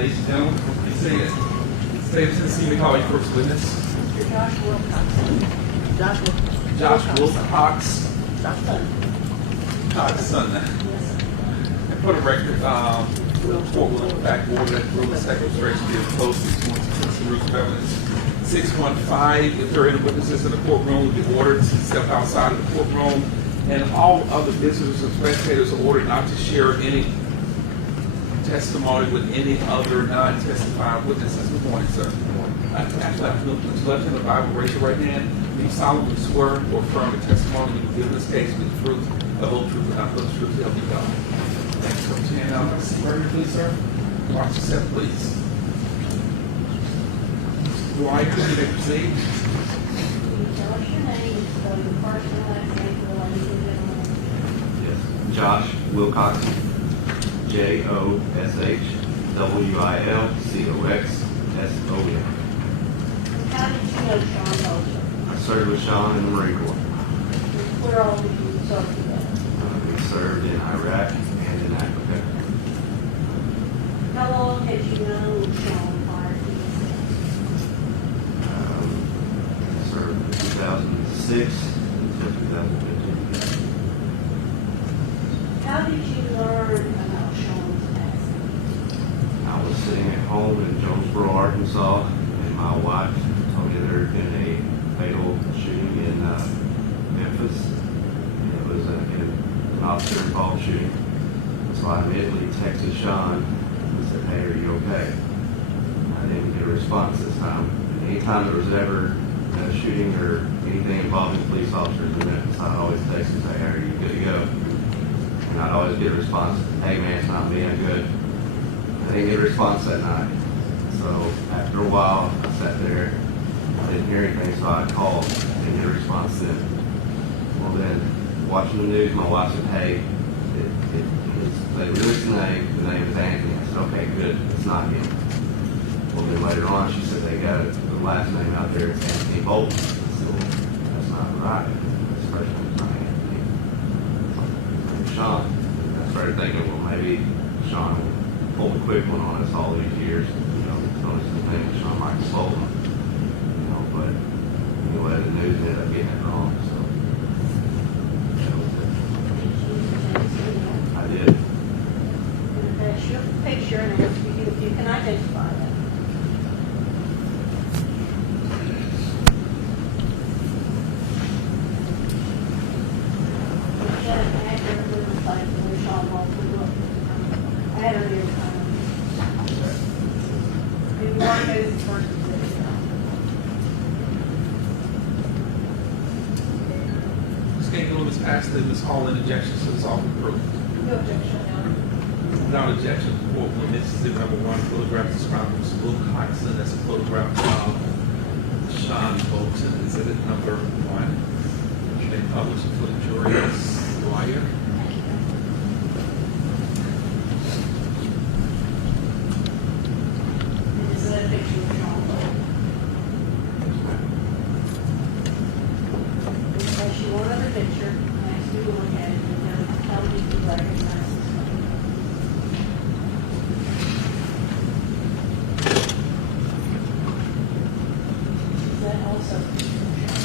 Ladies and gentlemen, please say it. State of Tennessee, we call your first witness. Mr. Josh Wilcoxson. Josh Wilcox. Son. Yes. And for the record, the court will in fact order that rule of sequestration be opposed to Tennessee Rules of Evidence 615. If there are any witnesses in the courtroom, will be ordered to step outside of the courtroom, and all other visitors and spectators are ordered not to share any testimony with any other non-testifying witnesses. Good morning, sir. Actually, I put your left hand on the Bible, raise your right hand. Do you solemnly swear or affirm the testimony you will give in this case with the truth, the whole truth, and not but the truth, so help you God? Thank you. So, put your hand out. Right here, please, sir. Watch yourself, please. Dwyer, you may proceed. Tell us your name, spell your first and last name for the ladies and gentlemen. Yes. Josh Wilcoxson. JOSH WILCOXSON. How did you know Sean Bolger? I served with Sean in the Marine Corps. Where all did you serve together? We served in Iraq and in Africa. How long had you known Sean prior to this? I served in 2006 until 2015. How did you learn about Sean's passing? I was sitting at home in Jonesboro, Arkansas, and my wife told me there had been a fatal shooting in Memphis. And it was an officer-involved shooting. So I immediately texted Sean and said, "Hey, are you okay?" I didn't get a response this time. And anytime there was ever a shooting or anything involving police officers in Memphis, I'd always text and say, "Hey, are you good to go?" And I'd always get a response, "Hey man, it's not me, I'm good." I didn't get a response that night. So after a while, I sat there, I didn't hear anything, so I called, didn't get a response then. Well then, watching the news, my wife said, "Hey, they released the name is Anthony." I said, "Okay, good, it's not him." Well then later on, she said they got the last name out there, it's Anthony Bolton. I said, "Well, that's not right. This first name's not Anthony. It's Sean." And I started thinking, well, maybe Sean pulled a quick one on us all these years. You know, it's always the thing with Sean Michael Bolton. You know, but anyway, the news ended up getting it wrong. So that was it. I did. And that's your picture, and ask you if you can identify that. Is that accurately reflecting where Sean Bolton looked at earlier time? Maybe one goes first to this. Ms. Gangle is passed in Ms. Hall in objection, so it's all approved. No objection, Your Honor. Without objection, the court will admit exhibit number 1, photograph describing Mr. Wilcoxson. That's a photograph of Sean Bolton. Exhibit number 1. They published for the jury as Dwyer. This is a picture of Sean Bolton. There's actually one other picture. I asked you to look at it and tell me if you recognize this one. Is that also a picture of Sean?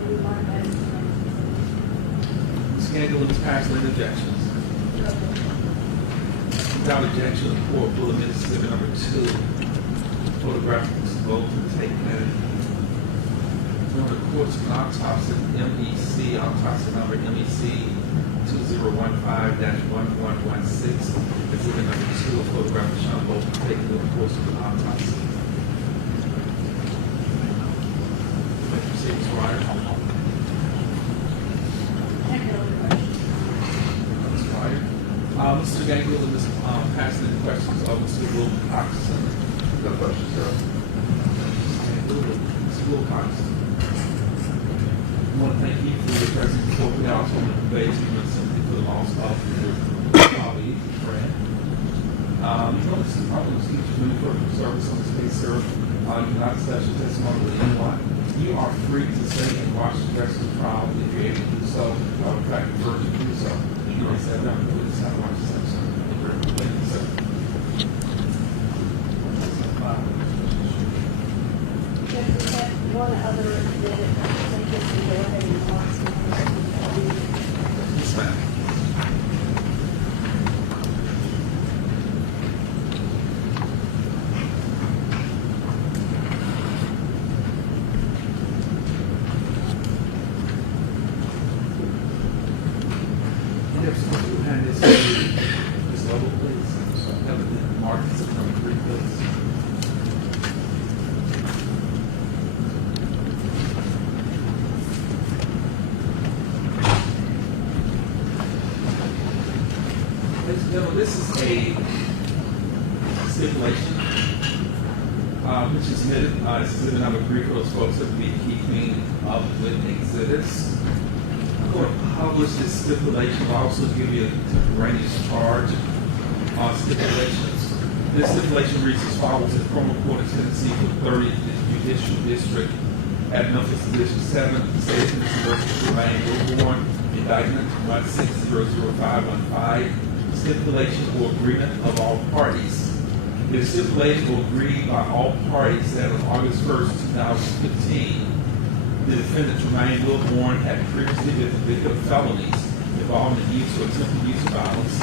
Maybe mark that as a Ms. Gangle is passed in objections. Without objection, the court will admit exhibit number 2, photograph of Mr. Bolton taken during the course of an autopsy, MEC, autopsy number MEC 2015-1116. Exhibit number 2, a photograph of Sean Bolton taken during the course of an autopsy. May I proceed, Ms. Ryan? Ms. Ryan? Mr. Gangle and Ms. Passing any questions of Mr. Wilcoxson? No questions, sir. Mr. Wilcoxson, I want to thank you for your presence before we also want to convey to you and sympathy for the loss of your colleague, friend. You know, this is probably going to teach you for service on this case, sir. You cannot discuss your testimony with anyone. You are free to stay and watch the rest of the trial if you're able to do so. I would in fact prefer to do so. You may sit down and do this. Have a watch the session. Thank you, sir. double, please. Have the Marquis at number 3, please. Ladies and gentlemen, this is a stipulation which is submitted. This is exhibit number 3 for those folks that will be keeping up with exhibits. I'm going to publish this stipulation. I'll also give you a contemporaneous charge on stipulations. This stipulation reads as follows: in criminal court of Tennessee for 30th Judicial District at Memphis Division 7, the state of Tennessee versus Tremaine Wilbourn, indictment 1600515, stipulation or agreement of all parties. It is stipulated or agreed by all parties that on August 1st, 2015, the defendant Tremaine Wilbourn had previously been convicted of felonies involving the use or attempted use of violence.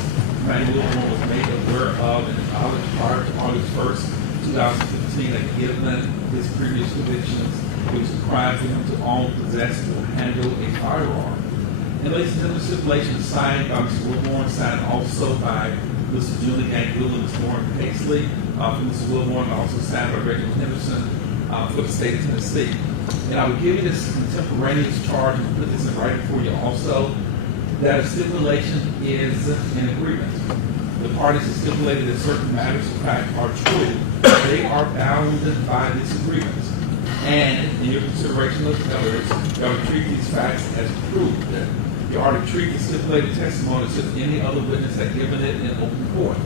Tremaine Wilbourn was made aware of and acknowledged prior to August 1st, 2015, that given his previous convictions, it was a crime for him to own, possess, or handle a firearm. And ladies and gentlemen, the stipulation is signed by Mr. Wilbourn, signed also by Mr. Julie Gangoul and Mr. Warren Paisley for Mr. Wilbourn, and also signed by Reginald Henderson for the state of Tennessee. And I will give you this contemporaneous charge and put this in writing for you also, that a stipulation is an agreement. The parties have stipulated that certain matters of fact are true. They are bounded by this agreement. And in your consideration of the others, you are to treat these facts as proved. You are to treat the stipulated testimony as if any other witness had given it in open court.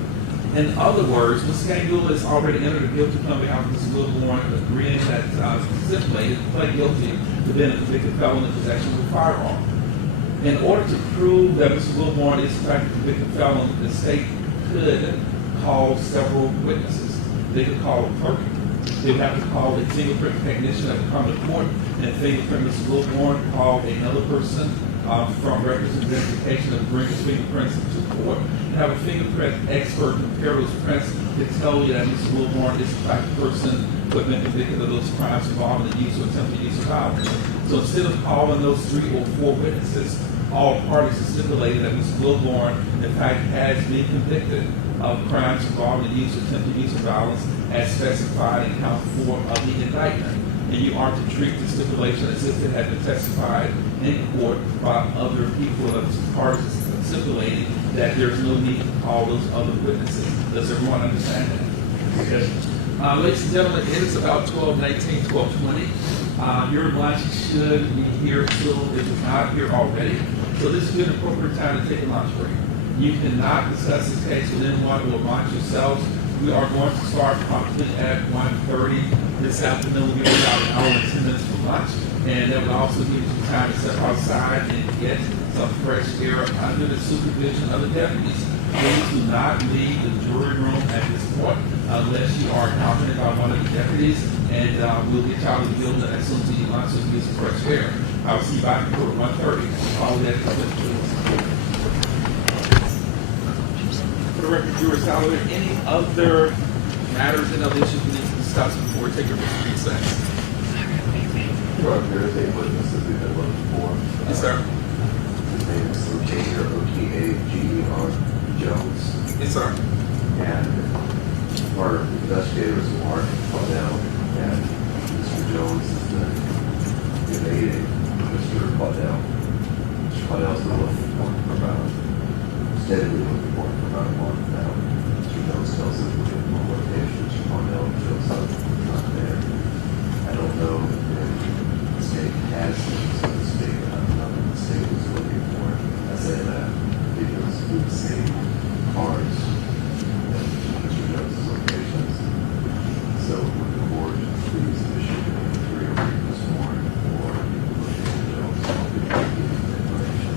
In other words, Mr. Gangoul has already entered a guilty plea on behalf of Mr. Wilbourn, agreeing that stipulated pled guilty to being a convicted felon in possession of a firearm. In order to prove that Mr. Wilbourn is in fact a convicted felon, the state could call several witnesses. They could call a clerk. They would have to call a fingerprint technician that would come to court and fingerprint Mr. Wilbourn, call another person from records of identification that would bring his fingerprints to court, and have a fingerprint expert compare those prints to tell you that Mr. Wilbourn is in fact the person who had been convicted of those crimes involving the use or attempted use of violence. So instead of calling those 3 or 4 witnesses, all parties have stipulated that Mr. Wilbourn, in fact, has been convicted of crimes involving the use or attempted use of violence as specified in count 4 of the indictment. And you are to treat the stipulation as if it had been testified in court by other people, of parties stipulating that there's no need to call those other witnesses. Does everyone understand that? Yes. Ladies and gentlemen, it is about 12:19, 12:20. Your lunch should be here still if it's not here already. So this would be an appropriate time to take a lunch break. You cannot discuss this case with anyone or amongst yourselves. We are going to start promptly at 1:30 this afternoon. We'll be about an hour and 10 minutes for lunch. And that will also give you some time to step outside and get some fresh air under the supervision of the deputies. Please do not leave the jury room at this point unless you are accompanied by one of the deputies, and we'll get you out of the building as soon as you get lunch so you get some fresh air. I'll see you back at 1:30. Follow that. For the record, viewers, are there any other matters and other issues we need to discuss before we take a recess? There's a witness that we've been looking for. Yes, sir. His name is Otager Jones. Yes, sir. And our investigators are found out that Mr. Jones has been evading Mr. Claudel. Mr. Claudel's been looking for him for steadily looking for him for about a month now. Mr. Jones tells him to get more location. Mr. Claudel shows up, not there. I don't know if the state has him, so to speak. I don't know if the state was looking for him. I say that because we see cars at Mr. Jones' locations. So would the board please issue a 3 this morning for Mr. Jones information?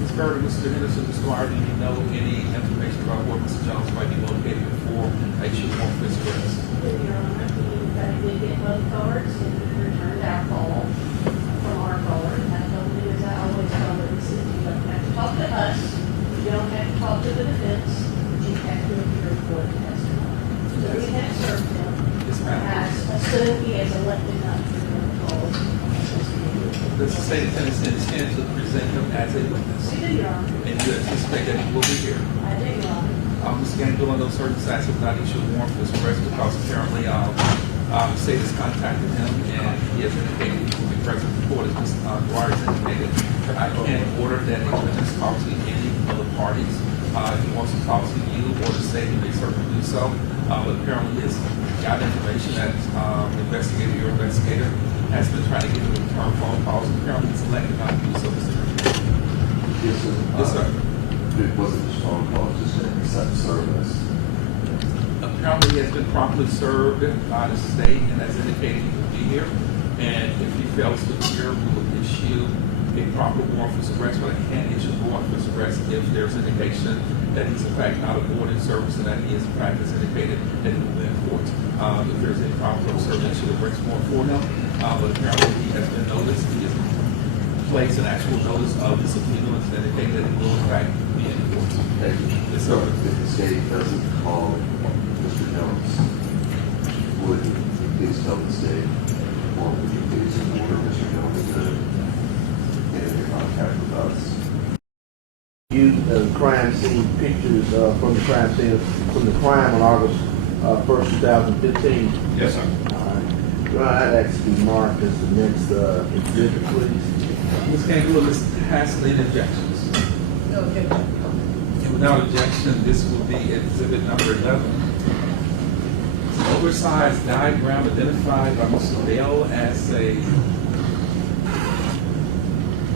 Ms. Bird, Mr. Henderson, Mr. Dwyer, do you know any information about where Mr. Jones might be located before I shoot more for this arrest? Your Honor, he did get both cards, and he returned our call from our caller, and I told him, as I always tell witnesses, you don't have to talk to us, you don't have to talk to the defense, you have to appear for the testimony. So we have served him. Yes, ma'am. I assume he has elected not to return the call. The does the state of Tennessee intend to present him as a witness? We do, Your Honor. And you anticipate that he will be here? I do, Your Honor. Mr. Ganville, under those circumstances, have not issued a warrant for his arrest because apparently the state has contacted him and he has indicated he will be present in court, as Mr. Dwyer has indicated. I can't order that a witness talk to any of the parties. If he wants to talk to you or the state, he may certainly do so. But apparently he has got information that your investigator, has been trying to get him to return phone calls. Apparently he's elected not to do so, Mr. Yes, sir. It wasn't just phone calls, just an accept service. Apparently he has been properly served by the state and has indicated he will be here. And if he fails to appear, we will issue a proper warrant for his arrest, but I can't issue a warrant for his arrest if there's indication that he's in fact not aboard in service and that he is in fact has indicated that he will be in court. If there's a proper observation, issue a arrest warrant for him. But apparently he has been noticed, he has placed an actual notice of his appeal and indicated that he will in fact be in court. And Yes, sir. if the state doesn't call Mr. Jones, would you please tell the state, or would you please order Mr. Jones to get into contact with us? You crime scene pictures from the crime scene from the crime on August 1st, 2015. Yes, sir. All right. Right, I'd actually be marked as the next exhibit, please. Ms. Ganville has any objections? No objection. And without objection, this will be exhibit number 11. It's an oversized diagram identified by Mr. Bell as a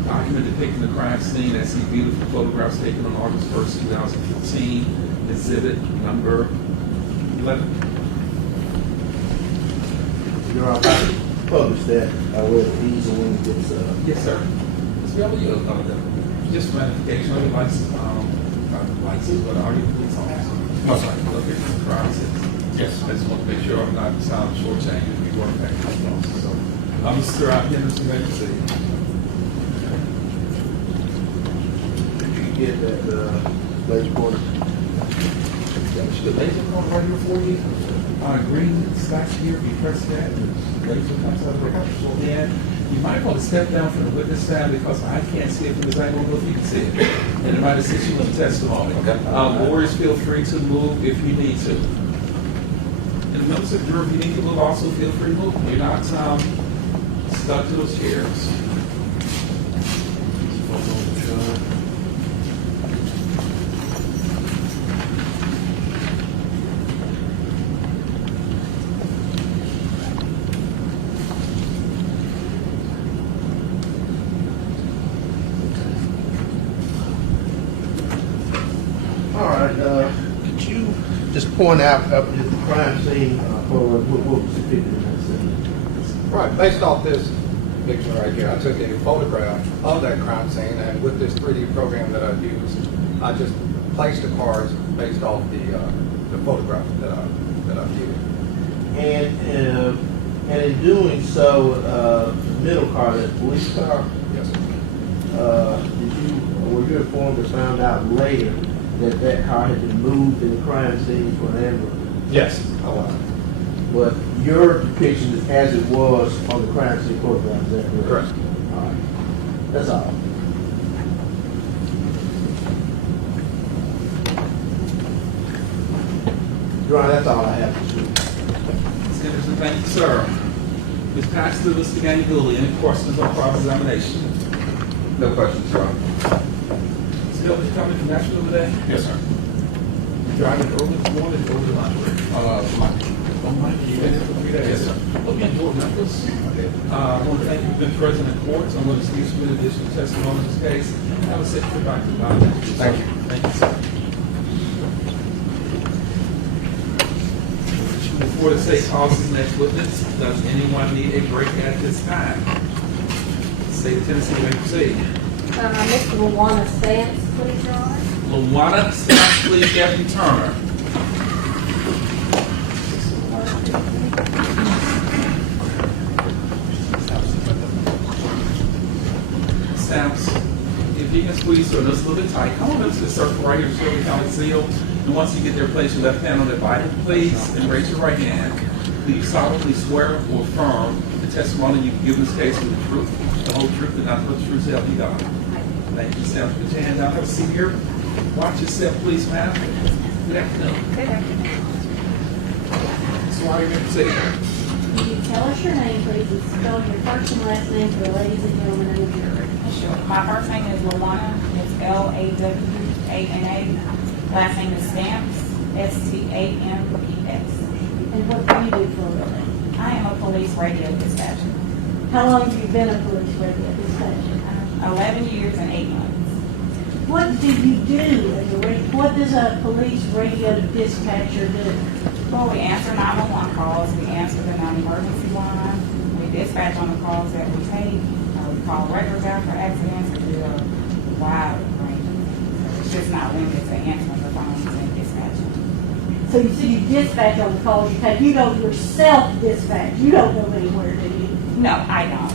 document depicting the crime scene as see beautiful photographs taken on August 1st, 2015. Exhibit number 11. You're all right. Publish that where the easel when it gets Yes, sir. Ms. Bell, you just ratification of the license, but are you police officer? No, sir. Okay, crime scene. Yes. I just want to make sure I'm not shortchanging if you work back in the office. So, Mr. Henderson, may I proceed? you can get that laser pointer. The laser going right here for you. Green slash here, you press that, and laser comes out of the actual hand. You might want to step down from the witness stand because I can't see it from this angle, but you can see it. And it might assist you with the testimony. Lawyers, feel free to move if you need to. And members of the jury, if you need to move, also feel free to move. You're not stuck to those chairs. All right. Could you just point out the crime scene for what was depicted in that scene? Right, based off this picture right here, I took a photograph of that crime scene, and with this 3D program that I've used, I just placed the cars based off the photograph that I've used. And in doing so, the middle car, that police car, Yes, sir. were you informed or found out later that car had been moved in the crime scene for an ambulance? Yes, I was. But your depiction is as it was on the crime scene photograph, is that correct? Correct. All right. That's all. Your Honor, that's all I have to say. Ms. Henderson, thank you, sir. Ms. Paxton, Mr. Ganville, any questions on cross-examination? No questions, Your Honor. Ms. Hill, did you come in from Nashville today? Yes, sir. You driving early this morning or the library? Oh, Mike, you been here for 3 days? Yes, sir. Hope you enjoyed Memphis. I want to thank you for being present in court. So I'm going to see you submit additional testimony in this case. Have a safe trip back to the Bible. Thank you. Thank you, sir. Before the state calls his next witness, does anyone need a break at this time? State of Tennessee, may proceed. Mr. Lawana Stance, please, Your Honor. Lawana, stop, please, Deputy Turner. Stamps, if you can squeeze through this a little bit tight, come on up to the circle right here, Shelby County seal. And once you get there, place your left hand on the Bible, please, and raise your right hand. Do you solemnly swear or affirm the testimony you've given this case with the truth, the whole truth, and nothing but the truth, so help you God? Thank you, Sam. Put your hand down. Have a seat here. Watch yourself, please, ma'am. Good afternoon. Good afternoon. So why are you say that? Will you tell us your name, please, and spell your first and last name for the ladies and gentlemen in the jury? Sure. My first name is Lawana. It's Lawana. Last name is Stamps. Stamps. And what do you do for a living? I am a police radio dispatcher. How long have you been a police radio dispatcher? 11 years and 8 months. What do you do as a what does a police radio dispatcher do? Well, we answer 911 calls. We answer the non-emergency line. We dispatch on the calls that we take. We call records out for accidents. We do a wide range. It's just not limited to answering the phones and dispatching. So you said you dispatch on the calls you take. You don't yourself dispatch. You don't go anywhere, do you? No, I don't.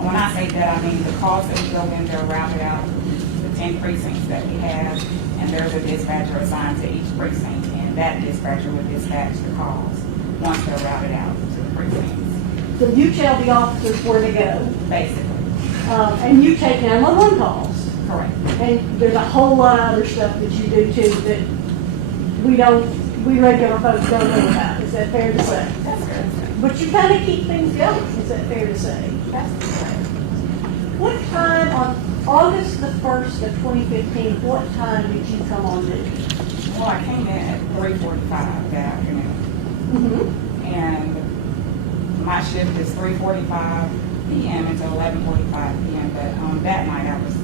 When I say that, I mean the calls that we go in, they're routed out, the 10 precincts that we have, and there's a dispatcher assigned to each precinct, and that dispatcher would dispatch the calls once they're routed out to the precincts, So you tell the officers where to go, basically. and you take 911 calls. Correct. And there's a whole lot of other stuff that you do too that we regular folks don't know about. Is that fair to say? That's fair to say. But you kind of keep things going. Is that fair to say? That's correct. What time on August the 1st of 2015, what time did you come on duty? Well, I came in at 3:45 that afternoon, and my shift is 3:45 p.m. until 11:45 p.m., but that night I was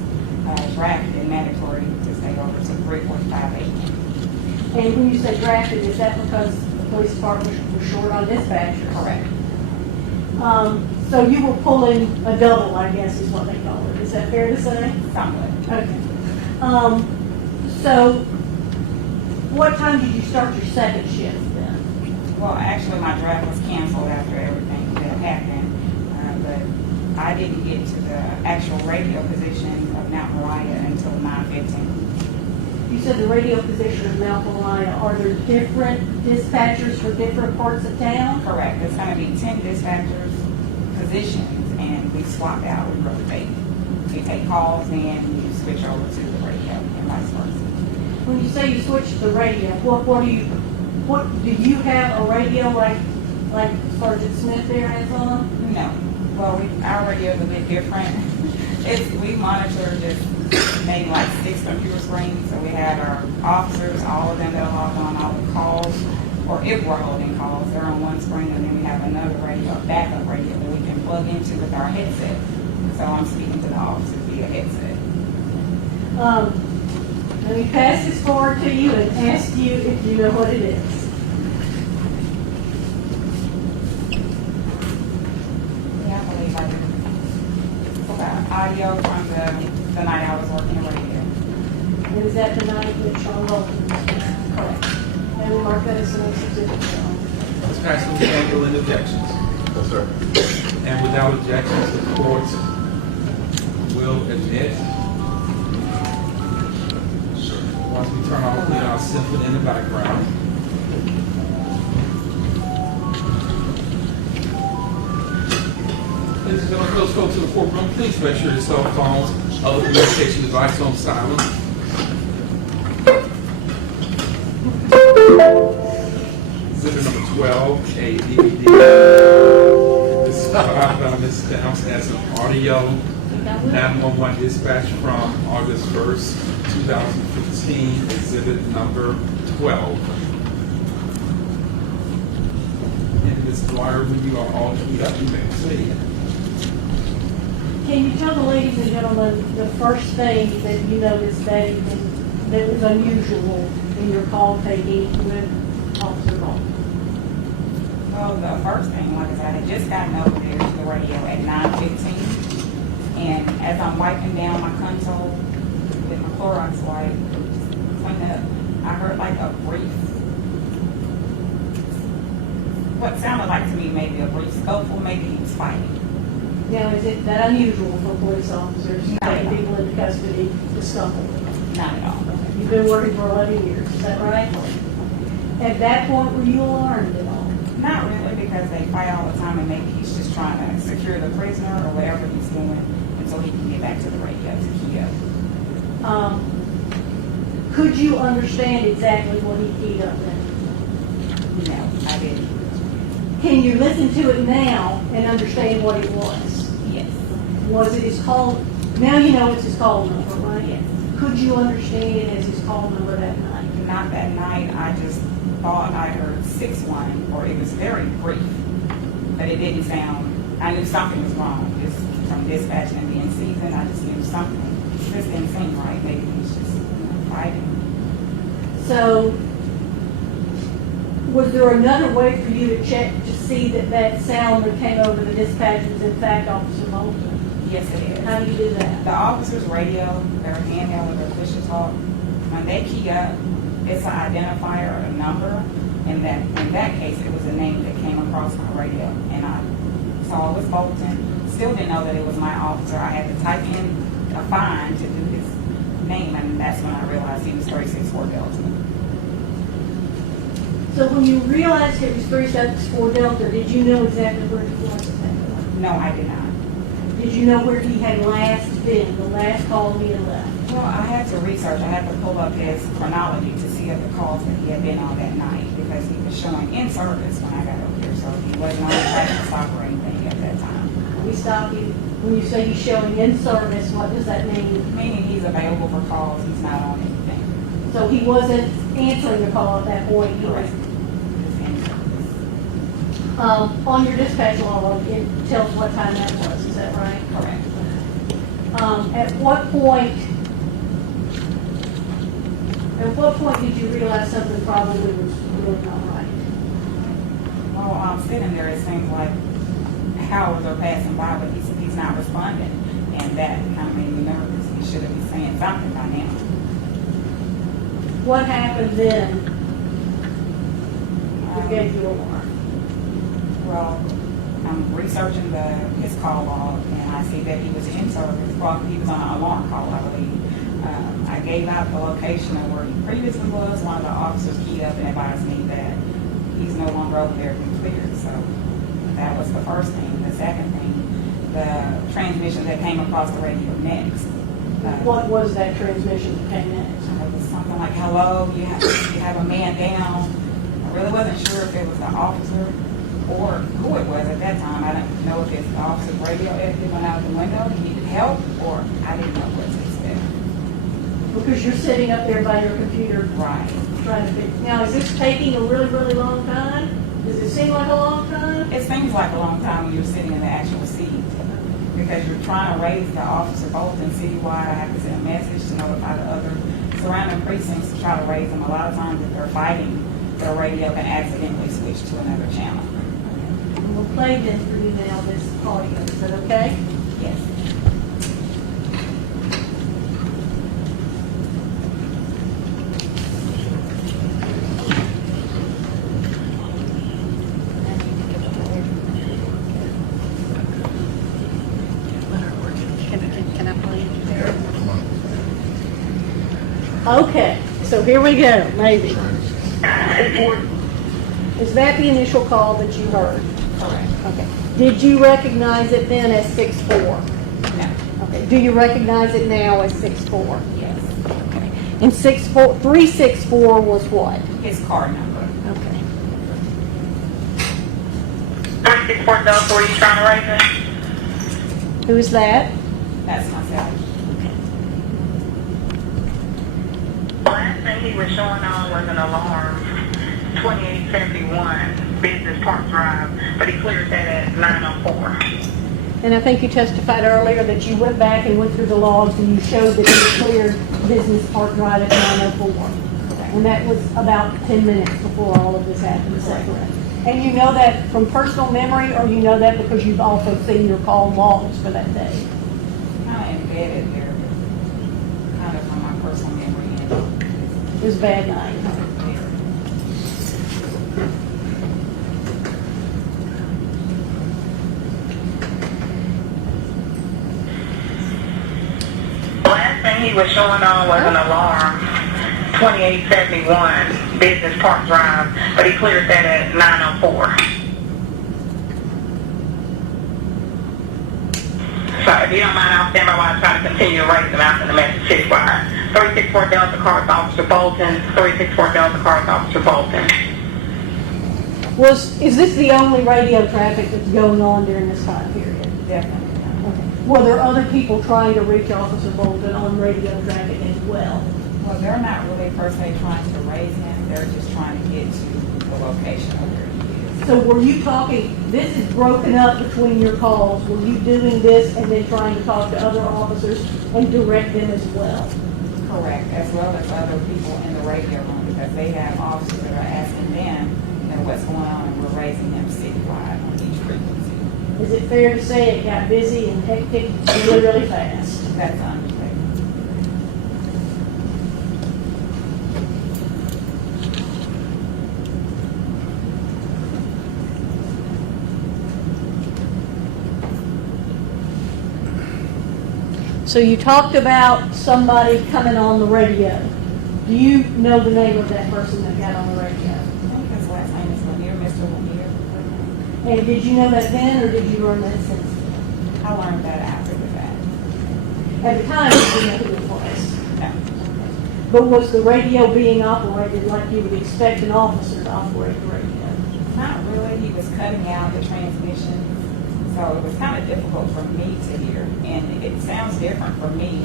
drafted and mandatory to stay over to 3:45 a.m. And when you say drafted, is that because the police department was short on dispatchers? Correct. So you were pulling a double, I guess is what they call it. Is that fair to say? Somewhat. Okay. So what time did you start your second shift then? Well, actually, my draft was canceled after everything that happened, but I didn't get to the actual radio position of Mount Moriah until 9:15. You said the radio position of Mount Moriah. Are there different dispatchers for different parts of town? Correct. There's going to be 10 dispatchers positions, and we swap out, we rotate. You take calls and you switch over to the radio and vice versa. When you say you switch to the radio, what do you have a radio like Sergeant Smith there has on? No. Well, our radio is a bit different. We monitor just maybe like 6 computer screens. So we have our officers, all of them that are logged on all the calls, or if we're holding calls, they're on one screen, and then we have another radio, a backup radio that we can plug into with our headset. So I'm speaking to the officers via headset. Let me pass this forward to you and ask you if you know what it is. Yeah, I believe I do. It's about audio from the night I was working radio. And is that the night that Sean Bolton was there? Correct. And we'll mark that as an exhibit. Ms. Paxton, we handle any objections? Yes, sir. And without objections, the court will admit. Once we turn off the symphony in the background. Ladies and gentlemen, let's go to the courtroom. Please make sure your cell phones, other communication devices on silent. Exhibit number 12, a DVD. This is filed by Ms. Stamps as an audio 911 dispatch from August 1st, 2015, exhibit number 12. And Ms. Dwyer, when you are all queued up, you may proceed. Can you tell the ladies and gentlemen the first thing that you noticed that was unusual in your call taking with Officer Bolton? Well, the first thing, like I said, I had just gotten over there to the radio at 9:15. And as I'm wiping down my console with my Clorox wipe, clean up, I heard like a brief, what sounded like to me maybe a brief scuffle, maybe he was fighting. Now, is it that unusual for police officers taking people into custody to scuffle with them? Not at all. You've been working for 11 years, is that right? At that point, were you alarmed at all? Not really, because they fight all the time and maybe he's just trying to secure the prisoner or whatever he's doing until he can get back to the radio to key up. Could you understand exactly what he keyed up in? No, I didn't. Can you listen to it now and understand what it was? Yes. Was it his call? Now you know it's his call number, right? Yes. Could you understand it as his call number that night? Not that night. I just thought I heard 6-1, or it was very brief, but it didn't sound. I knew something was wrong. Just from dispatching and being seasoned, I just knew something. This didn't seem right. Maybe he was just fighting. So, was there another way for you to check to see that that sound that came over the dispatch was in fact Officer Bolton? Yes, it is. How do you do that? The officer's radio, their handheld with their push to talk, when they key up, it's an identifier, a number, and that in that case it was a name that came across my radio, and I saw it was Bolton. Still didn't know that it was my officer. I had to type in a find to do his name, and that's when I realized he was 364 Delta. So when you realized it was 374 Delta, did you know exactly where he was at that point? No, I did not. Did you know where he had last been, the last call he had left? Well, I had to research. I had to pull up his chronology to see of the calls that he had been on that night, because he was showing in service when I got over here, so he wasn't on a traffic stop or anything at that time. We stop you. When you say he's showing in service, what does that mean? Meaning he's available for calls, he's not on anything. So he wasn't answering the call at that point. He was, Just in service. on your dispatch log, it tells what time that was. Is that right? Correct. At what point did you realize something probably was really not right? Well, I'm sitting there, it seems like hours are passing by, but he's not responding. And that kind of made me nervous. He should have been saying something by now. What happened then? Who gave you a warrant? Well, I'm researching his call log, and I see that he was in service. Well, he was on an alarm call, I believe. I gave out the location of where he previously was. One of the officers keyed up and advised me that he's no longer over there to be cleared. So that was the first thing. The second thing, the transmission that came across the radio next. What was that transmission that came next? It was something like, hello, you have a man down. I really wasn't sure if it was the officer or who it was at that time. I didn't know if it's the officer's radio if it went out the window, he needed help, or I didn't know what to expect. Because you're sitting up there by your computer Right. trying to figure. Now, is this taking a really, really long time? Does it seem like a long time? It seems like a long time when you're sitting in the actual seat, because you're trying to raise the officer Bolton citywide. I have to send a message to notify the other surrounding precincts to try to raise them. A lot of times if they're fighting, their radio can accidentally switch to another channel. And we'll play this for you now, this audio. Is that okay? Yes. Can I play it? Okay, so here we go, maybe. Is that the initial call that you heard? Correct. Okay. Did you recognize it then as 6-4? No. Okay. Do you recognize it now as 6-4? Yes. Okay. And 364 was what? His card number. Okay. 364 Delta, were you trying to raise it? Who is that? That's myself. Last thing he was showing on was an alarm, 2871 Business Park Drive, but he cleared that at 9:04. And I think you testified earlier that you went back and went through the logs and you showed that you cleared Business Park Drive at 9:04. And that was about 10 minutes before all of this happened, is that correct? And you know that from personal memory, or you know that because you've also seen your call logs for that day? Kind of embedded there, but kind of from my personal memory. And It was a bad night. Last thing he was showing on was an alarm, 2871 Business Park Drive, but he cleared that at 9:04. So if you don't mind, I'll stand by while I try to continue to raise them out in the message citywide. 364 Delta Cars Officer Bolton, 364 Delta Cars Officer Bolton. Is this the only radio traffic that's going on during this time period? Definitely not. Okay. Were there other people trying to reach Officer Bolton on radio traffic as well? Well, they're not really per se trying to raise him, they're just trying to get to the location of where he is. So were you talking, this is broken up between your calls, were you doing this and then trying to talk to other officers and direct them as well? Correct, as well as other people in the radio room, because they have officers that are asking them, what's going on, and we're raising them citywide on each frequency. Is it fair to say it got busy and hectic really, really fast? That's an understatement. So you talked about somebody coming on the radio. Do you know the name of that person that got on the radio? I think his last name is Lanier, Mr. Lanier. And did you know that then, or did you learn that since then? I learned that after the fact. At the time, you didn't know who it was. No. But was the radio being operated like you would expect an officer to operate the radio? Not really. He was cutting out the transmission, so it was kind of difficult for me to hear. And it sounds different for me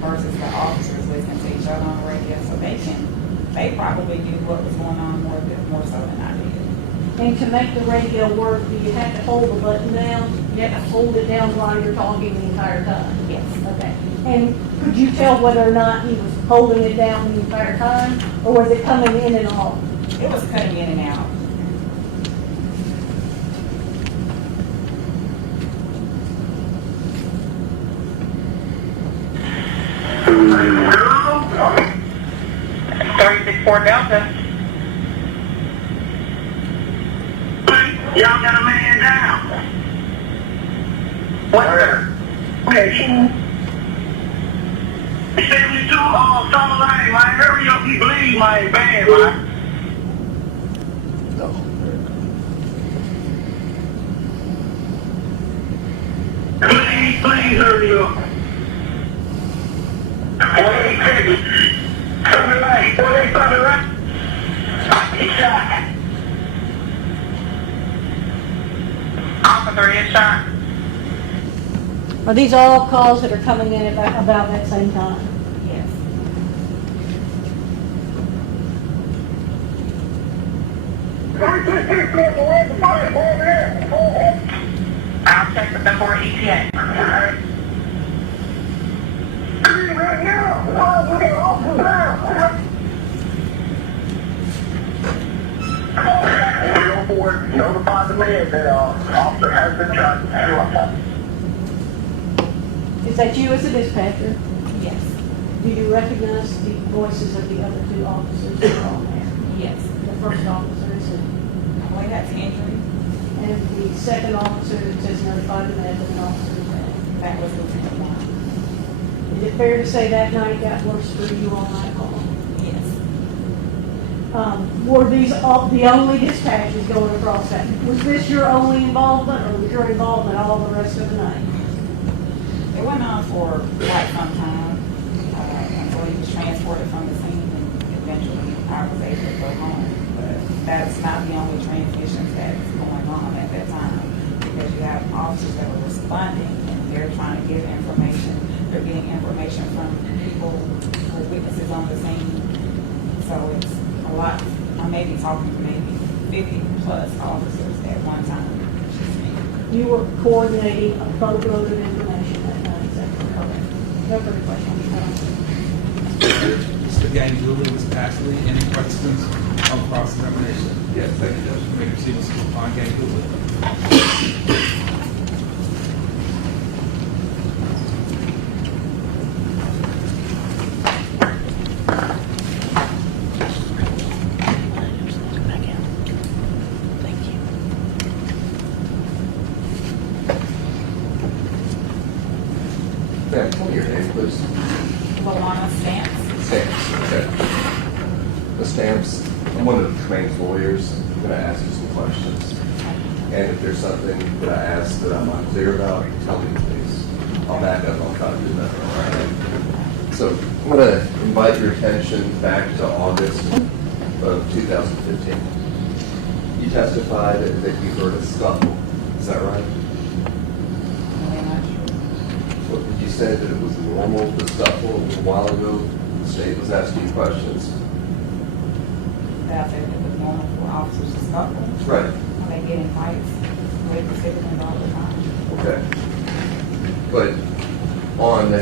versus the officers listening to each other on the radio, so they probably knew what was going on more so than I did. And to make the radio work, do you have to hold the button down? You have to hold it down while you're talking the entire time? Yes. Okay. And could you tell whether or not he was holding it down the entire time, or was it coming in and off? It was cutting in and out. Hello? 364 Delta. Y'all got a man down. What, sir? Okay. 72 Summer Lane, man. Hurry up, he bleeds, man. Bad, man. No. Please hurry up. 4850. Summer Lane. 48 Summer Lane. He's shot. Officer is shot. Are these all calls that are coming in about that same time? Yes. I'll check with the 4 ETA. Right now. Notify the man that officer has been shot. Is that you as a dispatcher? Yes. Do you recognize the voices of the other two officers that are on there? Yes. The first officer is in, I believe that's injury. and the second officer that says notify the med of an officer is dead. That was Lieutenant One. Is it fair to say that night got worse for you on that call? Yes. Were these all the only dispatches going across that? Was this your only involvement, or was your involvement all the rest of the night? It went on for quite some time until he was transported from the scene, and eventually I was able to go home. But that's not the only transmissions that's going on at that time, because you have officers that are responding and they're trying to give information. They're getting information from people who are witnesses on the scene. So it's a lot. I may be talking to maybe 50 plus officers at one time. You were coordinating a boatload of information that night, is that correct? No further questions. Mr. Ganguli, Mr. Ashley, any questions on cross-examination? Yes, thank you, Judge. May proceed, Mr. Ganguli. Ma'am, tell me your name, please. Lawana Stance. Thanks. Okay. Ms. Stamps, I'm one of Tremaine's lawyers. I'm going to ask you some questions. And if there's something that I ask that I'm unclear about, tell me, please. I'll back up. I'll try to do that. All right. So I'm going to invite your attention back to August of 2015. You testified that you heard a scuffle. Is that right? I'm not sure. Well, you said that it was normal to scuffle a little while ago. The state was asking you questions. That I said it was normal for officers to scuffle. Right. When they get in fights, they consider them all the time. Okay. But on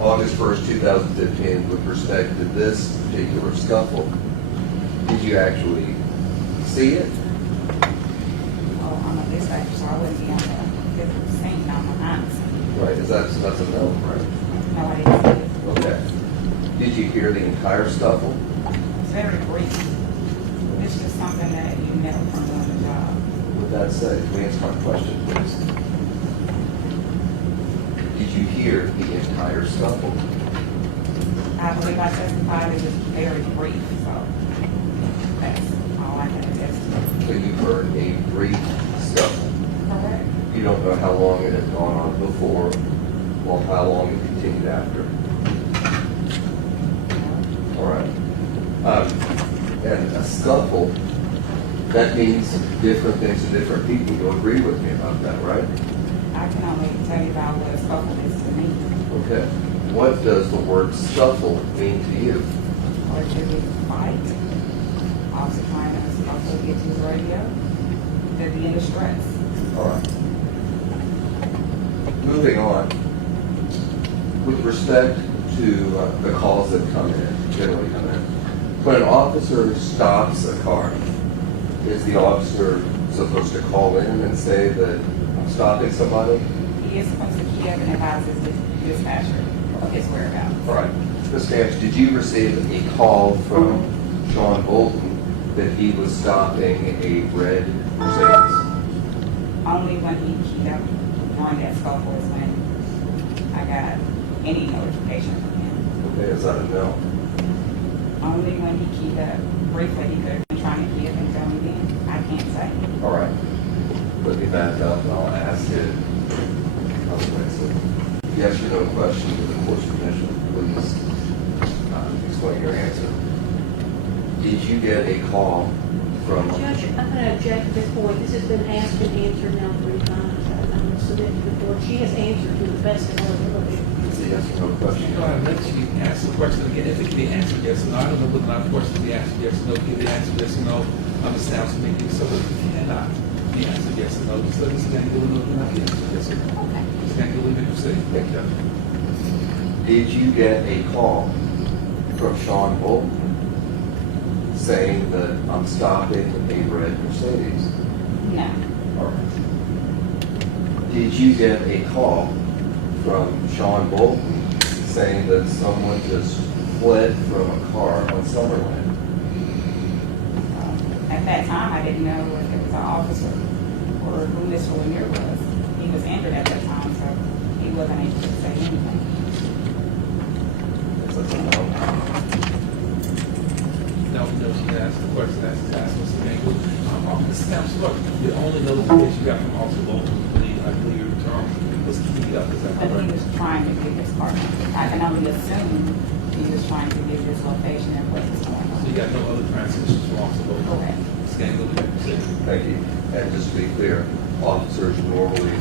August 1st, 2015, with respect to this particular scuffle, did you actually see it? Oh, I'm a dispatcher, so I wouldn't be on the scene, on the crime. Right, that's a no, right? No, I didn't see it. Okay. Did you hear the entire scuffle? It's very brief. It's just something that you know from doing the job. With that said, can we answer my question, please? Did you hear the entire scuffle? I believe I testified it was very brief, so that's all I can attest to. So you heard a brief scuffle. Correct. You don't know how long it had gone on before, or how long it continued after. All right. And a scuffle, that means different things to different people. You'll agree with me about that, right? I can only tell you about what a scuffle is to me. Okay. What does the word scuffle mean to you? Or to be fight. Officer trying to scuffle to get to his radio. To be in distress. All right. Moving on. With respect to the calls that come in, generally come in, when an officer stops a car, is the officer supposed to call in and say that I'm stopping somebody? He is supposed to keep and advise his dispatcher of his whereabouts. All right. Ms. Stamps, did you receive a call from Sean Bolton that he was stopping a red Mercedes? Only when he keyed up during that scuffle is when I got any notification from him. Okay, is that a no? Only when he keyed up. Briefly, he could have been trying to key up and tell me then. I can't say. All right. Let me back up and I'll ask it. Yes or no question with the court's permission. Please explain your answer. Did you get a call from... Judge, I'm going to object at this point. This has been asked and answered now 3 times. I'm going to submit to the court. She has answered to the best of her ability. It's a yes or no question. Go ahead, let you answer the question again. If it can be answered yes or no, I don't know whether or not the question can be answered yes or no. Give the answer yes or no. The sounds to make it so that it cannot be answered yes or no. Just let Ms. Gangula know it cannot be answered yes or no. Okay. Ms. Gangula, you may proceed. Thank you. Did you get a call from Sean Bolton saying that I'm stopping a red Mercedes? No. All right. Did you get a call from Sean Bolton saying that someone just fled from a car on Summerland? At that time, I didn't know if it was an officer or who Mr. Lanier was. He was injured at that time, so he wasn't able to say anything. That's a no. Now we know she asked the question, that's Mr. Gangula. Ms. Stamps, look, the only notification you got from Officer Bolton, I believe your term was keyed up, is that But he correct? was trying to get his car. I can only assume he was trying to get his location and what was going So on. you got no other transmissions from Officer Bolton? Correct. Ms. Gangula, you may proceed. Thank you. And just to be clear, officers normally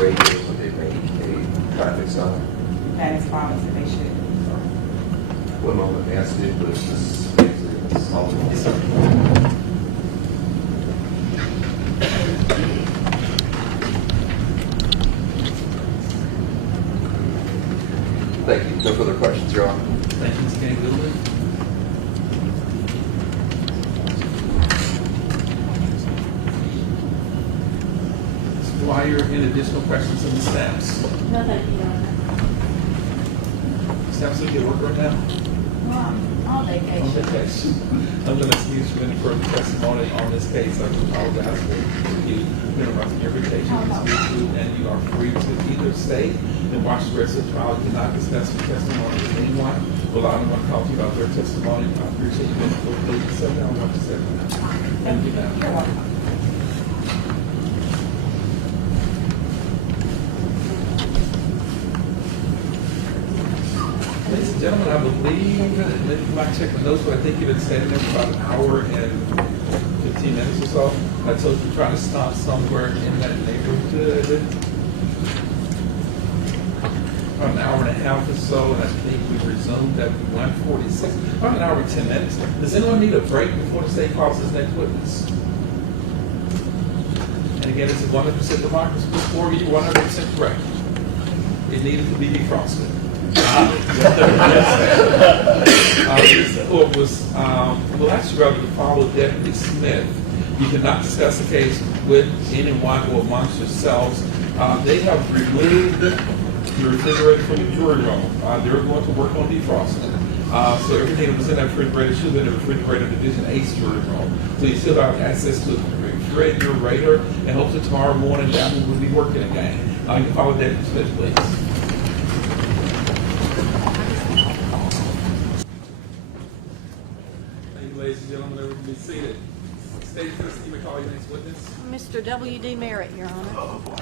radio when they make a traffic stop. That is policy, they should. One moment, may I speak with Ms. Paisley and Ms. Sullivan? Yes, sir. Thank you. No further questions, Your Honor. Thank you, Ms. Gangula. Mr. Dwyer, any additional questions of Ms. Stamps? No, thank you, Your Honor. Ms. Stamps, look at work right now. Well, I'm on vacation. On vacation. I'm going to excuse you any further testimony on this case. I apologize for you interrupting your vacation. And you are free to either stay and watch the rest of the trial. You cannot discuss your testimony with anyone Well, I don't want to talk to you about their testimony. I appreciate you being able to please sit down one second. Thank you, ma'am. You're welcome. Ladies and gentlemen, I believe, maybe you might check the notes, but I think you've been standing there for about an hour and 15 minutes or so. I told you to try to stop somewhere in that neighborhood. About an hour and a half or so, and I think we resumed at 1:46, about an hour and 10 minutes. Does anyone need a break before the state calls its next witness? And again, this is 100% democracy before you, 100% correct. It needed to be defrosted. This court was, well, actually, rather than follow Deputy Smith, you cannot discuss the case with anyone or amongst yourselves. They have removed the refrigerator from the jury room. They're going to work on defrosting. So everything that was in that refrigerator should be in the refrigerator Division Ace jury room. So you still have access to the refrigerator, and hopefully tomorrow morning that one will be working again. You can follow Deputy Smith, please. Ladies and gentlemen, everyone be seated. State first, you may call your next witness. Mr. W.D. Merritt, Your Honor. Oh, boy.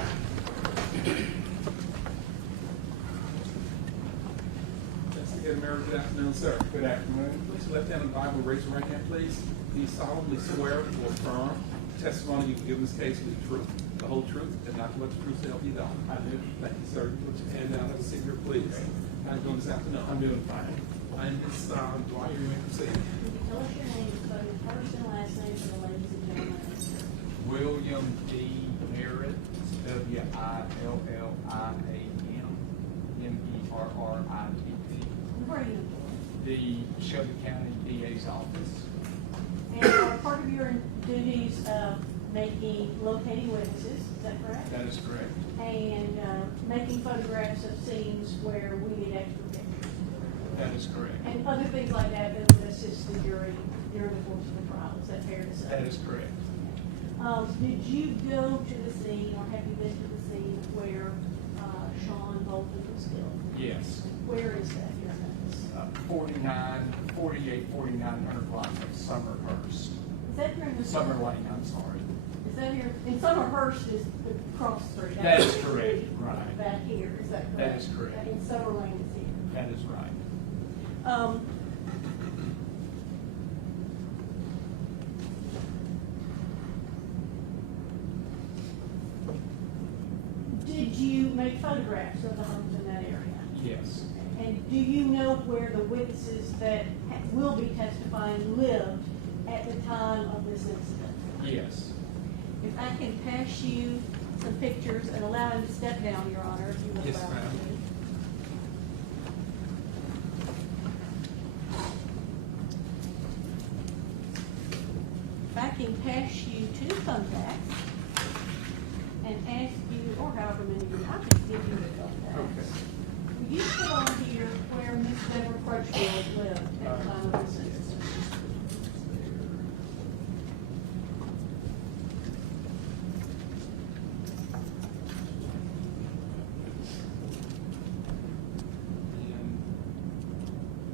Investigator Merritt, good afternoon, sir. Good afternoon. Place your left hand on the Bible, raise your right hand, please. Do you solemnly swear or affirm the testimony you can give in this case will be the truth, the whole truth, and not much truth to help you down? I do. Thank you, sir. Put your hand down. Have a seat here, please. How are you doing this afternoon? I'm doing fine. I'm Ms. Dwyer. You may proceed. Tell us your name, both your first and last name for the ladies and gentlemen. William D. Merritt, WILLIAM, MERRITT, Where are you employed? the Shelby County DA's office. And are part of your duties locating witnesses, is that correct? That is correct. And making photographs of scenes where we need extra pictures. That is correct. And other things like that that would assist the jury during the course of the trial, is that fair to say? That is correct. Did you go to the scene, or have you been to the scene where Sean Bolton was killed? Yes. Where is that here in Memphis? 4849 block of Summerhurst. Is that here in the Summer Lane, I'm sorry. Is that here? And Summerhurst is the cross street. That is correct, right. Back here, is that correct? That is correct. And Summer Lane is here. That is right. Did you make photographs of the homes in that area? Yes. And do you know where the witnesses that will be testifying lived at the time of this incident? Yes. If I can pass you some pictures and allow him to step down, Your Honor, if you would Yes, allow ma'am. me to. If I can pass you two thumbtacks and ask you, or however many you, I can give you the thumbtacks. Okay. Will you put on here where Miss Deborah Crutchfield lived at the time of this incident?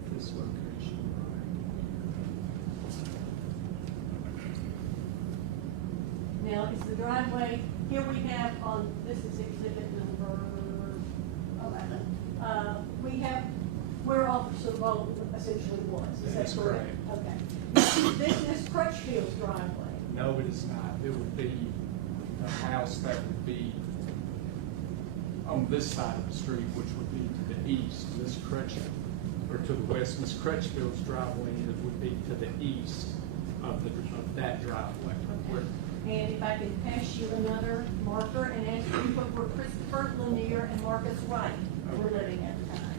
In this location, Now, is the driveway, here we have on, this is exhibit number 11. We have where Officer Bolton essentially was. Is That is that correct? Okay. This is Crutchfield's driveway. No, it is not. It would be a house that would be on this side of the street, which would be to the east. Miss Crutchfield, or to the west. Miss Crutchfield's driveway would be to the east of that driveway. Where- And if I can pass you another marker and ask you where Christopher Lanier and Marcus Wright were living at the time.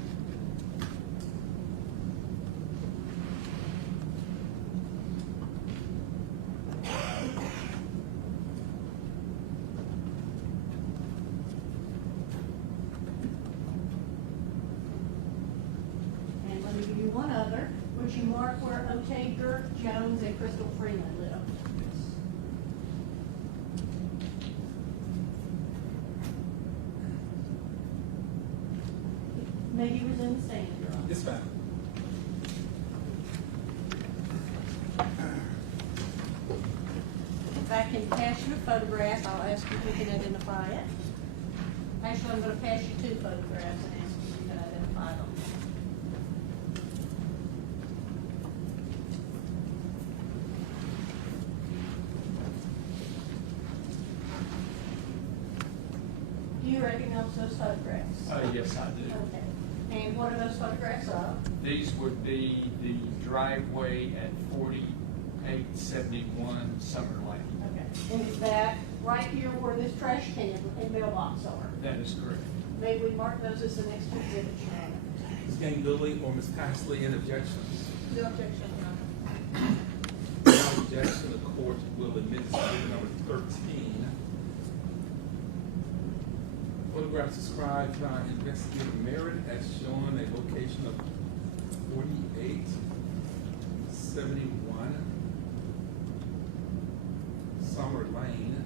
And let me give you one other. Would you mark where O'Taker, Jones, and Crystal Freeman lived? Maybe resume the stand, Your Honor. Yes, ma'am. can pass you a photograph. I'll ask you if you can identify it. Actually, I'm gonna pass you 2 photographs and ask you if you can identify them. Do you recognize those photographs? Yes, I do. Okay. And what are those photographs of? These would be the driveway at 4871 Summer Lane. Okay. And is that right here where this trash can and mailbox are? That is correct. May we mark those as the next exhibit, Your Honor? Ms. Ganguli or Ms. Pasley, any objections? No objection, Your Honor. Without objection, the court will admit exhibit number 13. Photographs described by investigator Merritt as showing a location of 4871 Summer Lane,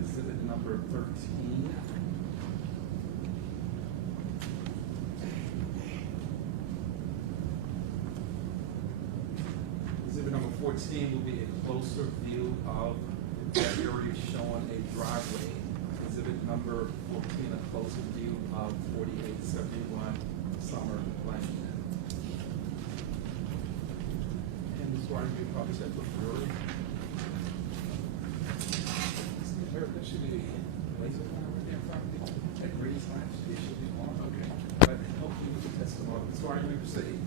exhibit number 13. Exhibit number 14 will be a closer view of the area showing a driveway. Exhibit number 14, a closer view of 4871 Summer Lane. And Ms. White, you probably said before. There should be laser line right there in front of me. That green sign should be on. Okay. But help you with the testimony. Ms. White, you may proceed.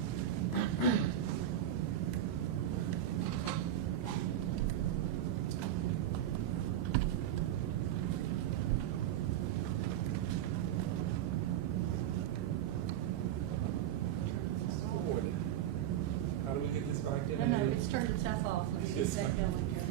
How do we get this back in? No, it's turned itself off. Let's get that going here.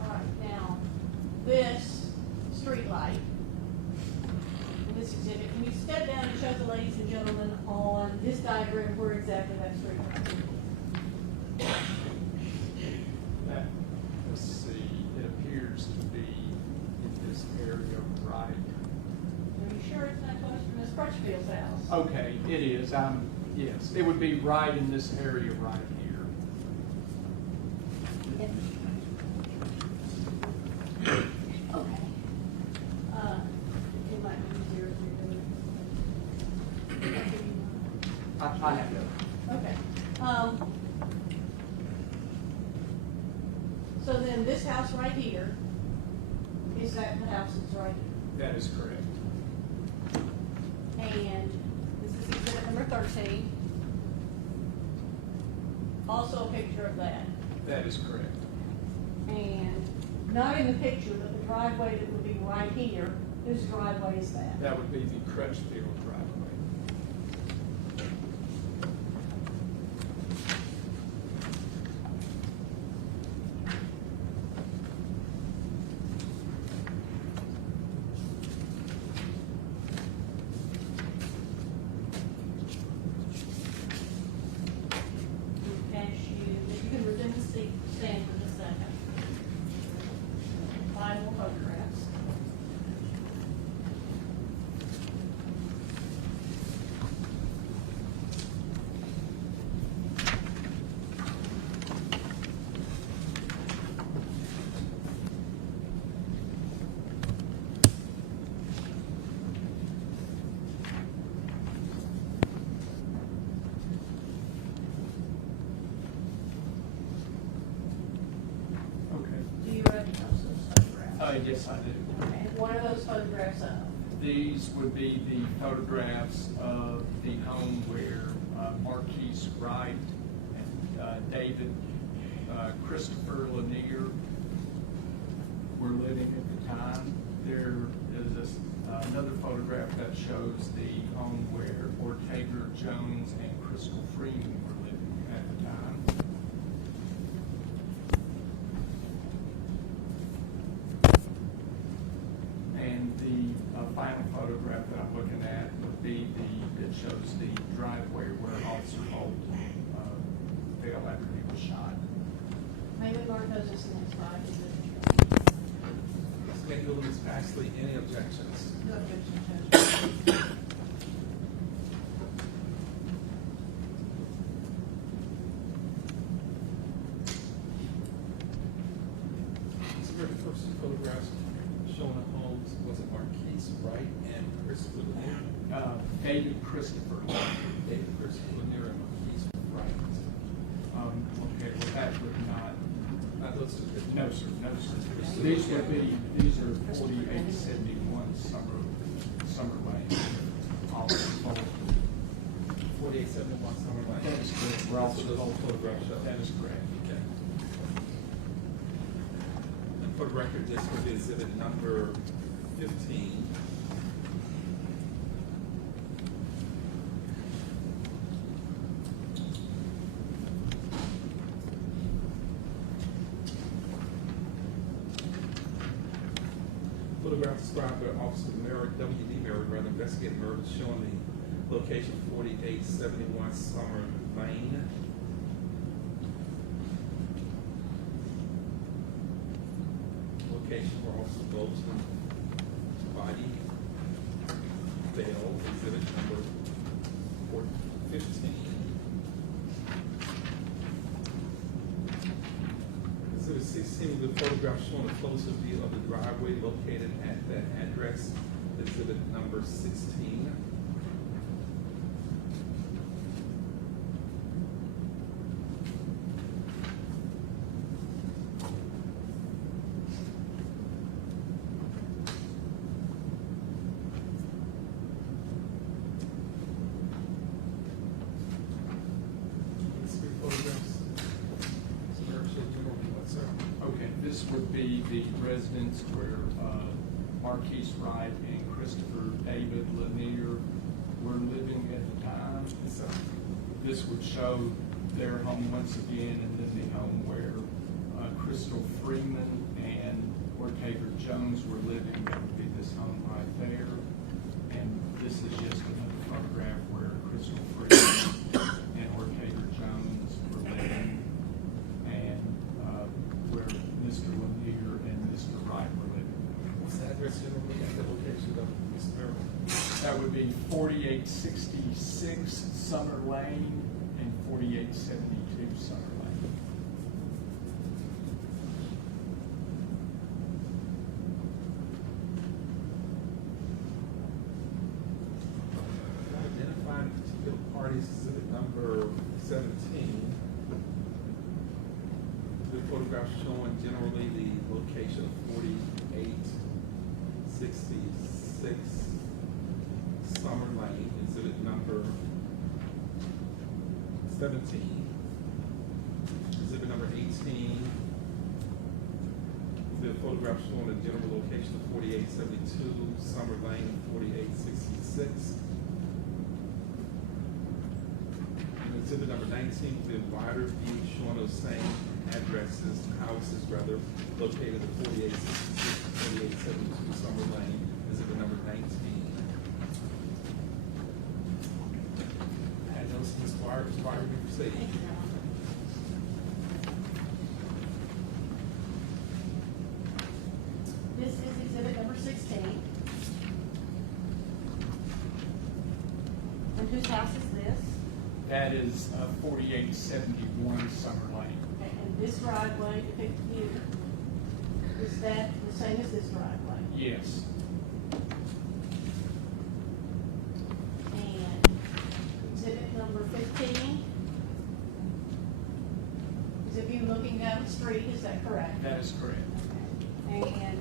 All right, now, this street light in this exhibit, can you step down and show the ladies and gentlemen on this diagram where exactly that street light is? That, let's see, it appears to be in this area right. Are you sure it's not close to Miss Crutchfield's house? Okay, it is. Yes, it would be right in this area right here. Okay. It might be easier if you're doing it. I have it. Okay. So then this house right here, is that the house that's right here? That is correct. And this is exhibit number 13. Also a picture of that. That is correct. And not in the picture, but the driveway that would be right here, whose driveway is that? That would be the Crutchfield driveway. If you can resume the seat, stand for just a second. Final photographs. Okay. Do you recognize those photographs? Yes, I do. And what are those photographs of? These would be the photographs of the home where Marquis Wright and David Christopher Lanier were living at the time. There is another photograph that shows the home where Ortega Jones and Crystal Freeman were living at the time. And the final photograph that I'm looking at would would be that shows the driveway where Officer Holt fell after he was shot. Maybe Mark knows this next slide. Ms. Cahill and Ms. Paxley, any objections? No objection, Judge. These are the first two photographs showing the homes. Was it Marquis Wright and Christopher Lanier? David Christopher. David Christopher Lanier and Marquis Wright. Okay, well, that would not, Those two. no, sir, no, sir. These are 4871 Summer Lane. Officer Holt. 4871 Summer Lane. That is correct. Where also those old photographs show. That is correct. Okay. And for the record, this will be exhibit number 15. Photograph described by Officer Merrick, W.D. Merrick, rather investigated murder, showing the location 4871 Summer Lane. Location where Officer Bolton body fell, exhibit number 15. Exhibit 16, the photograph showing a closer view of the driveway located at that address, exhibit number 16. Okay, this would be the residence where Marquis Wright and Christopher David Lanier were living at the time. So this would show their home once again, and then the home where Crystal Freeman and Ortega Jones were living. That would be this home right there. And this is just another photograph where Crystal Freeman and Ortega Jones were living, and where Mr. Lanier and Mr. Wright were living. What's the address generally at the location of Ms. Merrill? That would be 4866 Summer Lane and 4872 Summer Lane. Identifying particular parties, exhibit number 17. The photograph showing generally the location of 4866 Summer Lane, exhibit number 17. Exhibit number 18. The photograph showing the general location of 4872 Summer Lane, 4866. Exhibit number 19, the wider view showing those same addresses, houses rather, located at 4866, 4872 Summer Lane. Exhibit number 19. I know Ms. Squire, you proceed. Thank you, Your Honor. This is exhibit number 16. And whose house is this? That is 4871 Summer Lane. Okay, and this driveway depicted here, is that the same as this driveway? Yes. And exhibit number 15 is a view looking down the street, is that correct? That is correct. Okay. And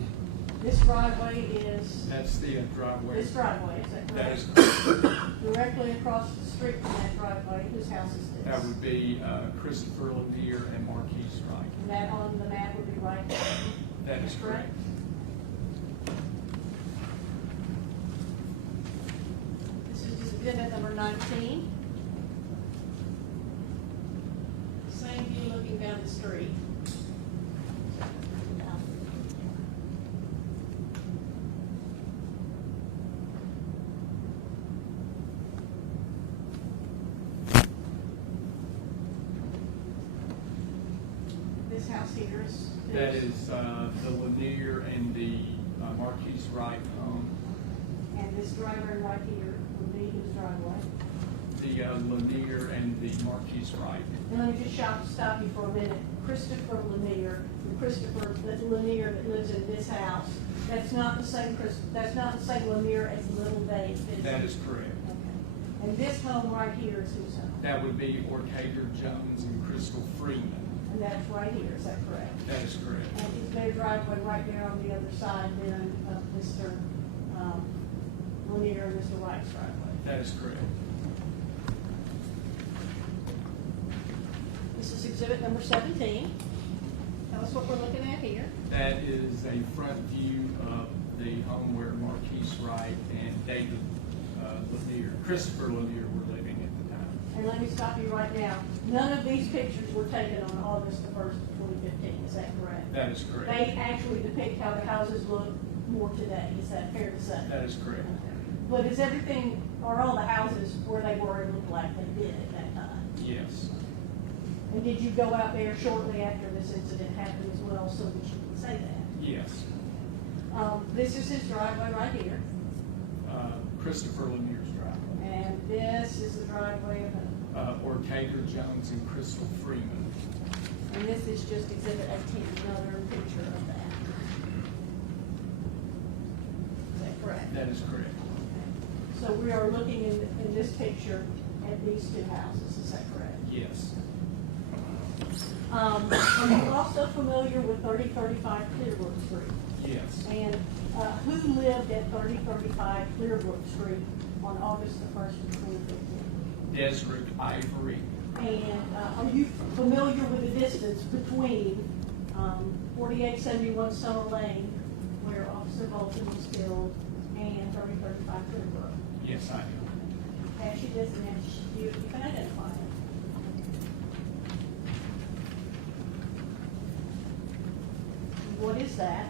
this driveway is, That's the driveway. this driveway, is that correct? That is correct. Directly across the street from that driveway, whose house is this? That would be Christopher Lanier and Marquis Wright. And that on the map would be right there? That is correct. This is exhibit number 19. Same view looking down the street. this house here is? That is the Lanier and the Marquis Wright home. And this driveway right here would be whose driveway? The Lanier and the Marquis Wright. And let me just stop you for a minute. Christopher Lanier, Lanier that lives in this house, that's not the same Lanier as Little Dave, is it? That is correct. Okay. And this home right here is whose home? That would be Orcader Jones and Crystal Freeman. And that's right here, is that correct? That is correct. And is their driveway right there on the other side then of Mr. Lanier and Mr. Wright's driveway? That is correct. This is exhibit number 17. Tell us what we're looking at here. That is a front view of the home where Marquis Wright and David Lanier, Christopher Lanier were living at the time. And let me stop you right now. None of these pictures were taken on August the 1st, 2015, is that correct? That is correct. They actually depict how the houses look more today, is that fair to say? That is correct. But is everything, are all the houses where they were and looked like they did at that time? Yes. And did you go out there shortly after this incident happened as well so that you can say that? Yes. This is his driveway right here. Christopher Lanier's driveway. And this is the driveway of Orcader Jones and Crystal Freeman. and this is just exhibit 18, another picture of that. Is that correct? That is correct. So we are looking in this picture at these two houses, is that correct? Yes. Are you also familiar with 3035 Clearbrook Street? Yes. And who lived at 3035 Clearbrook Street on August the 1st of 2015? Desiree Ivory. And are you familiar with the distance between 4871 Summer Lane, where Officer Bolton was killed, and 3035 Clearbrook? Yes, I am. Ask you this and ask you if you can identify it. What is that?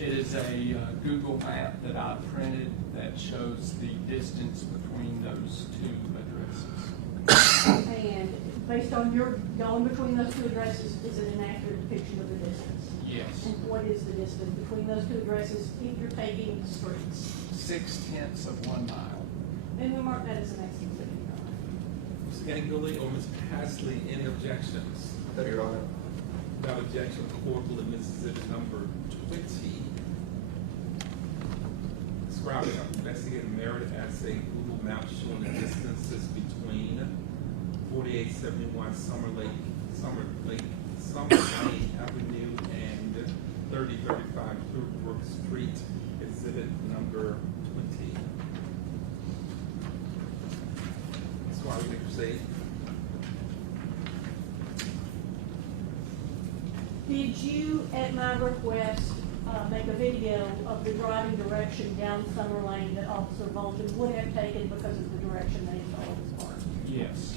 It is a Google map that I printed that shows the distance between those two addresses. And based on your going between those two addresses, is it an accurate depiction of the distance? Yes. And what is the distance between those two addresses if you're taking the streets? 0.6 of 1 mile. Then we mark that as an excellent city. Ms. Gangley or Ms. Pasley, any objections? No, Your Honor. Without objection, the court will admit exhibit number 20. Describing investigative merit as a Google map showing the distances between 4871 Summer Lane Avenue and 3035 Clearbrook Street, exhibit number 20. That's why we make proceed. Did you, at my request, make a video of the driving direction down Summer Lane that Officer Bolton would have taken because of the direction that he saw his car? Yes.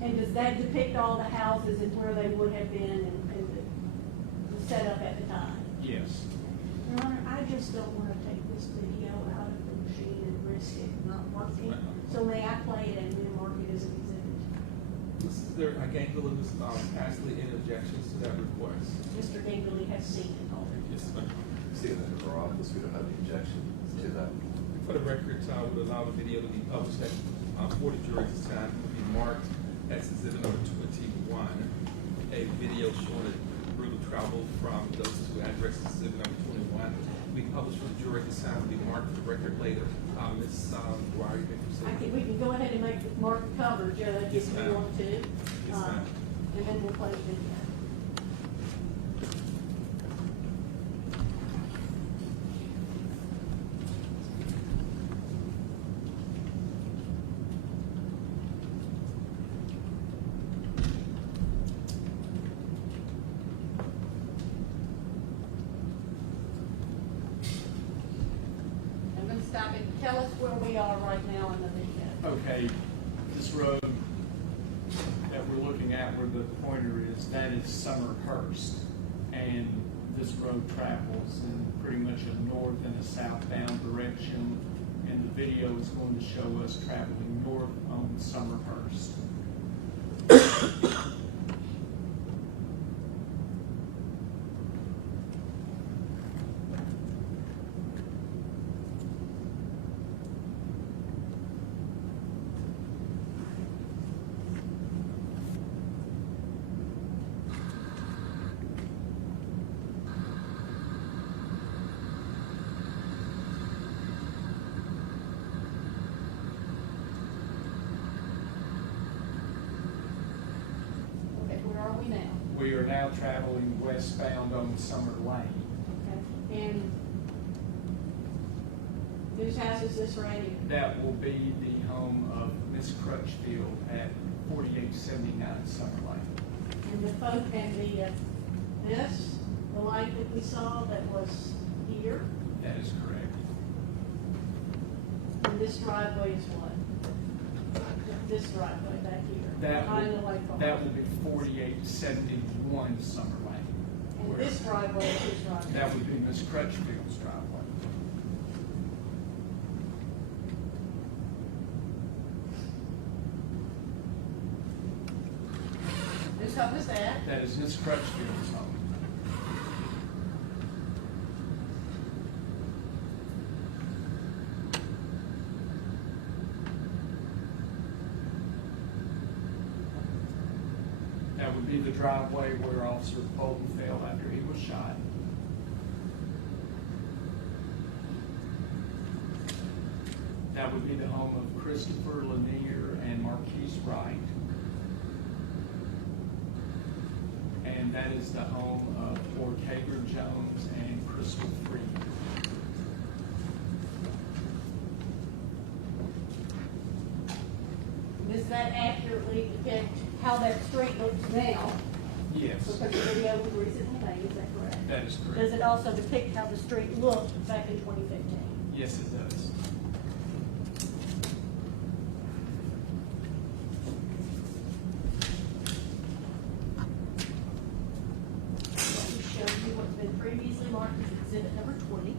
And does that depict all the houses and where they would have been and the setup at the time? Yes. Your Honor, I just don't want to take this video out of the machine and risk it not working. So may I play it and then mark it as an exhibit? Mr. Gangley, Ms. Pasley, any objections to that request? Mr. Dingley has seen it already. Yes, ma'am. Seeing that in our office, we don't have any objection to that. For the record, I would allow the video to be published at, for the jury this time, it will be marked as exhibit number 21. A video showing the route of travel from those two addresses, exhibit number 21. We published for the jury this time, will be marked for the record later. Ms. Dwyer, you may proceed. We can go ahead and make the mark cover, Judge, Yes, if you ma'am. want to. Yes, ma'am. And then we'll play the video. I'm going to stop and tell us where we are right now in the video. Okay, this road that we're looking at where the pointer is, that is Summerhurst. And this road travels in pretty much a north and a southbound direction. And the video is going to show us traveling north on Summerhurst. you now? We are now traveling westbound on Summer Lane. Okay. And whose house is this right here? That will be the home of Miss Crutchfield at 4879 Summer Lane. And the folk, and the light that we saw that was here, That is correct. and this driveway is what? This driveway back here, behind the white car. That will be 4871 Summer Lane. And this driveway is whose driveway? That would be Miss Crutchfield's driveway. Whose home is that? That is Miss Crutchfield's home. That would be the driveway where Officer Bolton fell after he was shot. That would be the home of Christopher Lanier and Marquis Wright. And that is the home of Orcager Jones and Crystal Freed. Does that accurately depict how that street looks now? Yes, Because the video was recently made, is that correct? that is Does correct. it also depict how the street looked back in 2015? Yes, it does. Let me show you what's been previously marked as exhibit number 20.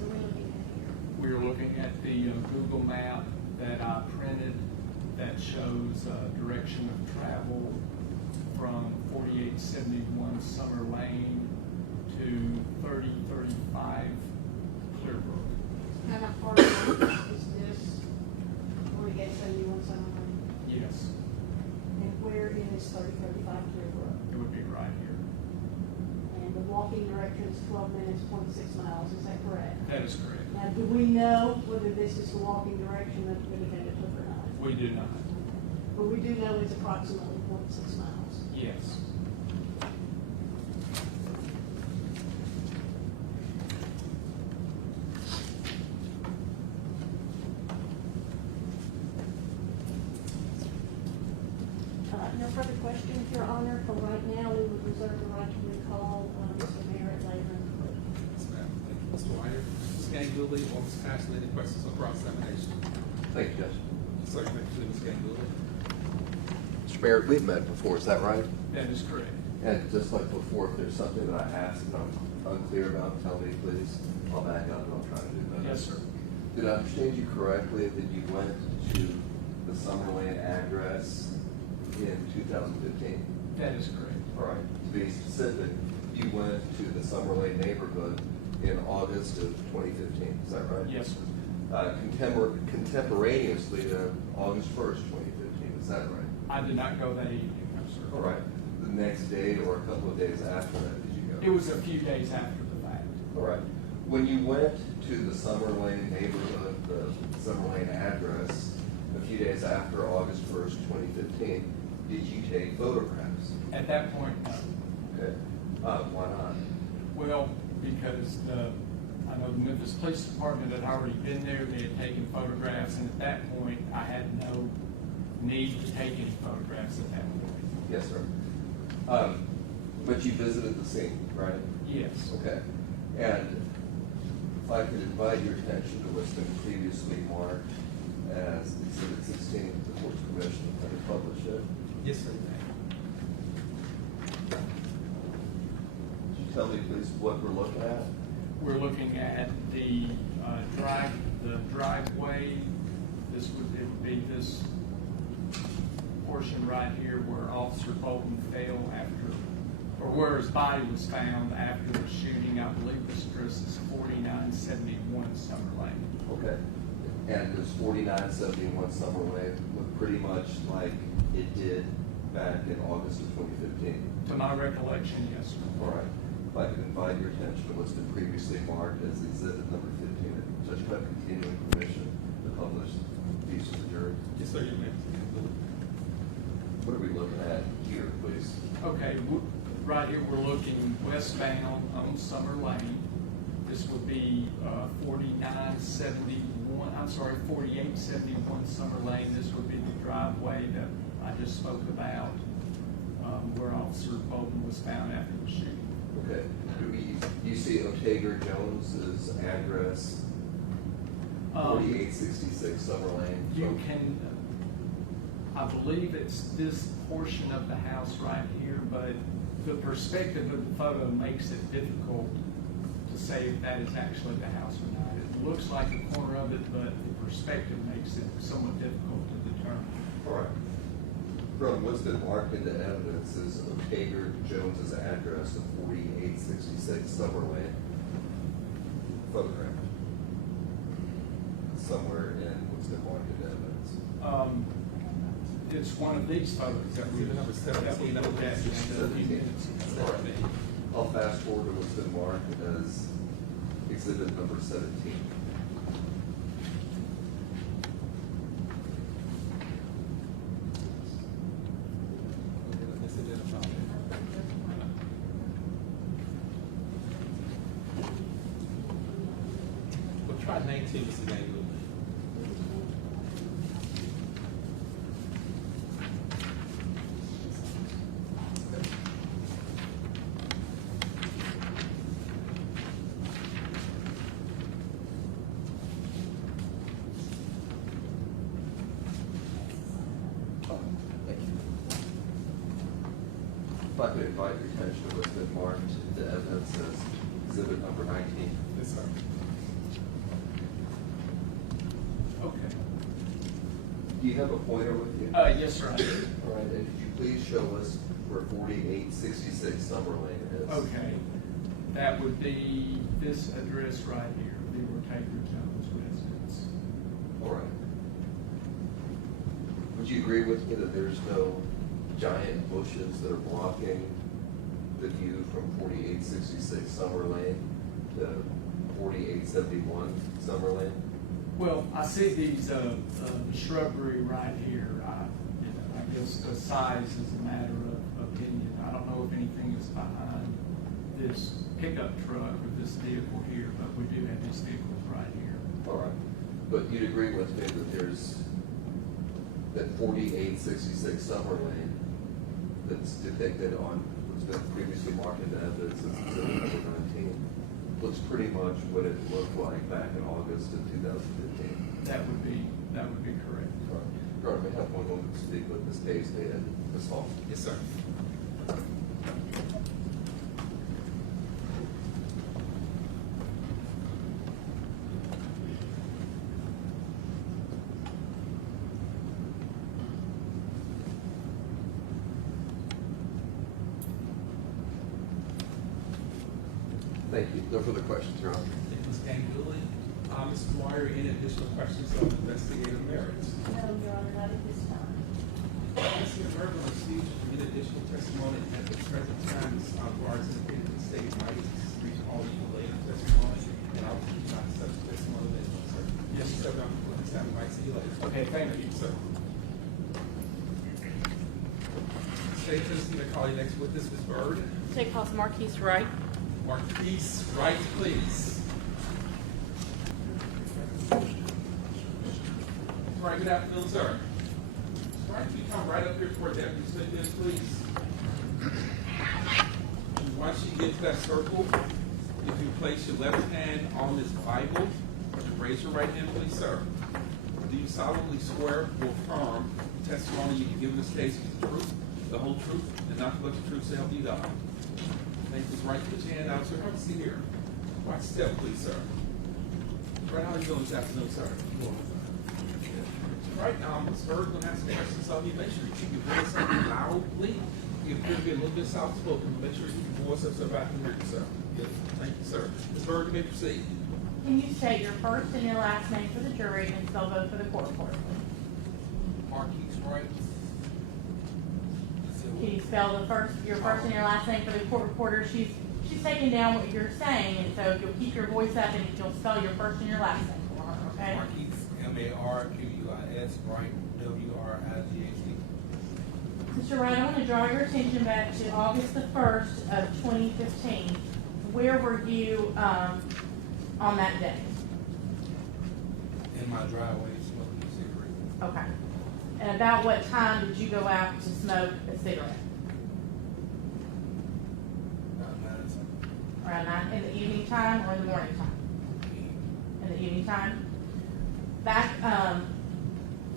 What are we looking at here? We are looking at the Google map that I printed that shows direction of travel from 4871 Summer Lane to 3035 Clearbrook. How far is this? 4871 Summer Lane? Yes, And where is 3035 Clearbrook? it would be right here. And the walking direction is 12 minutes, 0.6 miles, is that correct? That is correct. Now, do we know whether this is the walking direction that the defendant took or not? We do not. But we do know it's approximately 0.6 miles. Yes. No further questions, Your Honor. For right now, we would reserve the right to recall Mr. Merritt later in the court. Yes, ma'am. Thank you, Mr. Wire. Ms. Ganguli or Ms. Ashley, any questions on cross-examination? Thank you, Judge. Certainly, Ms. Ganguli. Mr. Barrett, we've met before, is that right? That is correct. And just like before, if there's something that I asked and I'm unclear about, tell me, please. I'll back up and I'll try to do better. Yes, sir. Did I understand you correctly that you went to the Summer Lane address in 2015? That is correct. All right. To be specific, you went to the Summer Lane neighborhood in August of 2015. Is that right? Yes, sir. Contemporaneously to August 1st, 2015. Is that right? I did not go that evening, no, sir. All right. The next day or a couple of days after that, did you go? It was a few days after the fact. All right. When you went to the Summer Lane neighborhood, the Summer Lane address, a few days after August 1st, 2015, did you take photographs? At that point, no. Okay. Why not? Well, because I know the Memphis Police Department had already been there, they had taken photographs, and at that point, I had no need to take any photographs at that point. Yes, sir. But you visited the scene, right? Yes. Okay. And if I could invite your attention to what's been previously marked as Exhibit 16, the court's permission to publish it. Yes, sir. Could you tell me, please, what we're looking at? We're looking at the driveway. It would be this portion right here where Officer Bolton fell after, or where his body was found after the shooting. I believe this address is 4971 Summer Lane. Okay. And does 4971 Summer Lane look pretty much like it did back in August of 2015? To my recollection, yes, sir. All right. If I could invite your attention to what's been previously marked as exhibit number 15. Judge, can I have continuing permission to publish these to the jury? Yes, sir, you may. What are we looking at here, please? Okay, right here, we're looking westbound on Summer Lane. This would be 4871 Summer Lane. This would be the driveway that I just spoke about, where Officer Bolton was found after the shooting. Okay. Do you see Otager Jones's address, 4866 Summer Lane? You can, I believe it's this portion of the house right here, but the perspective of the photo makes it difficult to say if that is actually the house or not. It looks like a corner of it, but the perspective makes it somewhat difficult to determine. All right. From what's been marked into evidence is Otager Jones's address of 4866 Summer Lane. Photograph. Somewhere in what's been marked into evidence. It's one of these photos that we Exhibit number 17. looked at just a few 17. minutes ago. All right. I'll fast forward to what's been marked as exhibit number 17. We'll try 19, Mr. Daniel. If I could invite your attention to what's been marked into evidence as exhibit number 19. Yes, sir. Okay. Do you have a pointer with you? Yes, sir, I do. All right, and could you please show us where 4866 Summer Lane is? Okay, that would be this address right here, the Ortega Jones residence. All right. Would you agree with me that there's no giant bushes that are blocking the view from 4866 Summer Lane to 4871 Summer Lane? Well, I see these shrubbery right here. I guess the size is a matter of opinion. I don't know if anything is behind this pickup truck or this vehicle here, but we do have these vehicles right here. All right. But you'd agree with me that there's that 4866 Summer Lane that's depicted on what's been previously marked into evidence as exhibit number 19 looks pretty much what it looked like back in August of 2015. That would be correct. All right. Your Honor, may I have one moment to speak with Ms. Casey and Ms. Hall? Yes, sir. Thank you. No further questions, Your Honor. Thank you, Ms. Ganguli. Mr. Dwyer, any additional questions on investigative merits? No, Your Honor, not at this time. Mr. Mervyn received any additional testimony at the present time. Bars indicated the state might reach all the later testimony, and I'll keep on such testimony later, sir. Yes, sir. For this time, we might see you later. Okay, thank you. Sir. State attorney, to call you next witness, Ms. Bird. Take calls Marquis Wright. Marquis Wright, please. Right, good afternoon, sir. Right, can you come right up here for Deputy Smith, please? Once you get to that circle, if you place your left hand on this Bible, raise your right hand, please, sir. Do you solemnly swear or affirm the testimony you can give in this case is the truth, the whole truth, and nothing but the truth, so help you God? Thank you. Right, put your hand out, sir. Have a seat here. Right, step, please, sir. Right, how are you doing this afternoon, sir? Right now, Ms. Bird, going to ask some questions of you. Make sure you keep your voice up loudly. You appear to be a little bit soft-spoken. Make sure you keep your voice up so I can hear you, sir. Yes. Thank you, sir. Ms. Bird, you may proceed. Can you state your first and your last name for the jury and spell vote for the court, please? Marquis Wright. can you spell your first and your last name for the court reporter? She's taking down what you're saying, and so if you'll keep your voice up and if you'll spell your first and your last name for her, okay? Marquis, M-A-R-Q-U-I-S, Wright, W-R-I-G-H-T. Mr. Wright, I want to draw your attention back to August the 1st of 2015. Where were you on that day? In my driveway, smoking a cigarette. Okay. And about what time did you go out to smoke a cigarette? About 9 something. Around 9 in the evening time or in the morning time? In the evening time. Back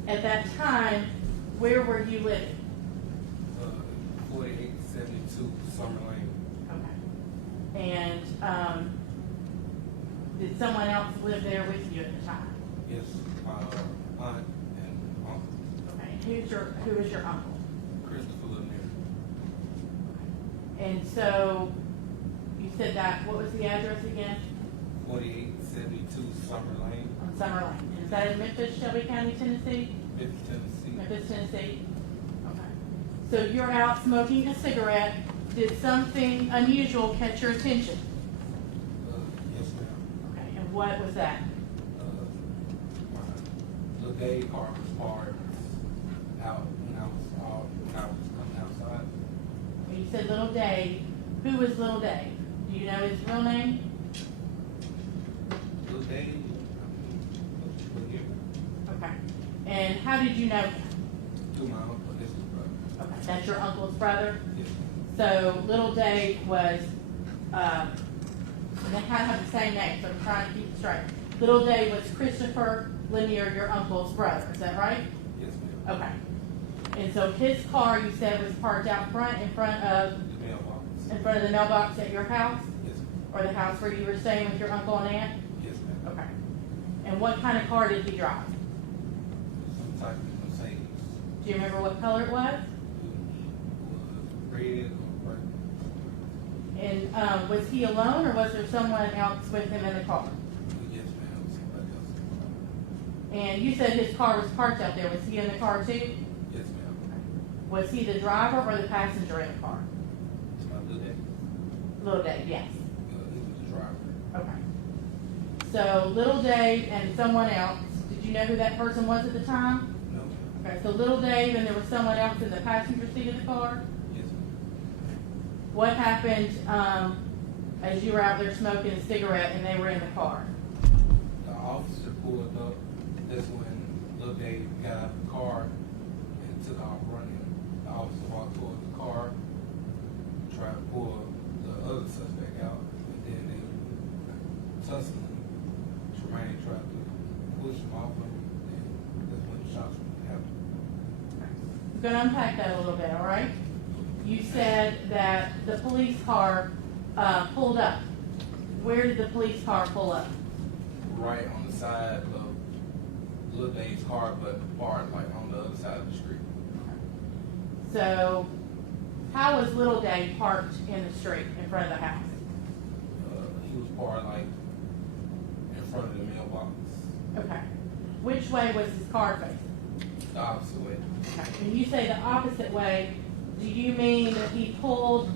at that time, where were you living? 4872 Summer Lane. Okay. And did someone else live there with you at the time? Yes, my aunt and uncle. Okay. Who is your uncle? Christopher Lanier. And so you said that. What was the address again? 4872 Summer Lane, On Summer Lane. And is that in Memphis, Shelby County, Tennessee? Memphis, Tennessee. Memphis, Tennessee. Okay. So you're out smoking a cigarette. Did something unusual catch your attention? Yes, ma'am. Okay. And what was that? My little day car was parked out when I was coming outside. You said Little Dave. Who was Little Dave? Do you know his real name? Little day, Okay. And how did you know him? through my uncle, this is brother. Okay. That's your uncle's brother? Yes, ma'am. So Little Dave was, and they kind of have the same name, so I'm trying to keep it straight. Little Dave was Christopher Lanier, your uncle's brother. Is that right? Yes, ma'am. Okay. And so his car, you said, was parked out front, in front of The mailbox. the mailbox at your house, Yes, ma'am. or the house where you were staying with your uncle and aunt? Yes, ma'am. Okay. And what kind of car did he drive? Some type of Mercedes. Do you remember what color it was? Red or purple. And was he alone, or was there someone else with him in the car? Yes, ma'am. Somebody else. And you said his car was parked out there. Was he in the car too? Yes, ma'am. Was he the driver or the passenger in the car? To my little day, Little Dave, yes. he was the driver. Okay. So Little Dave and someone else, did you know who that person was at the time? No, ma'am. Okay, so Little Dave and there was someone else in the passenger seat of the car? Yes, ma'am. What happened as you were out there smoking a cigarette and they were in the car? The officer pulled up. That's when Lil Dave got out of the car and took off running. The officer walked towards the car, tried to pull the other suspect out, and then they tussling. Tremaine tried to push him off him, and that's when the shots happened. I'm going to unpack that a little bit, all right? You said that the police car pulled up. Where did the police car pull up? Right on the side of Lil Dave's car, but parked like on the other side of the street. So how was Little Dave parked in the street in front of the house? He was parked like in front of the mailbox, Okay. Which way was his car facing? the opposite way. Okay. When you say the opposite way, do you mean that he pulled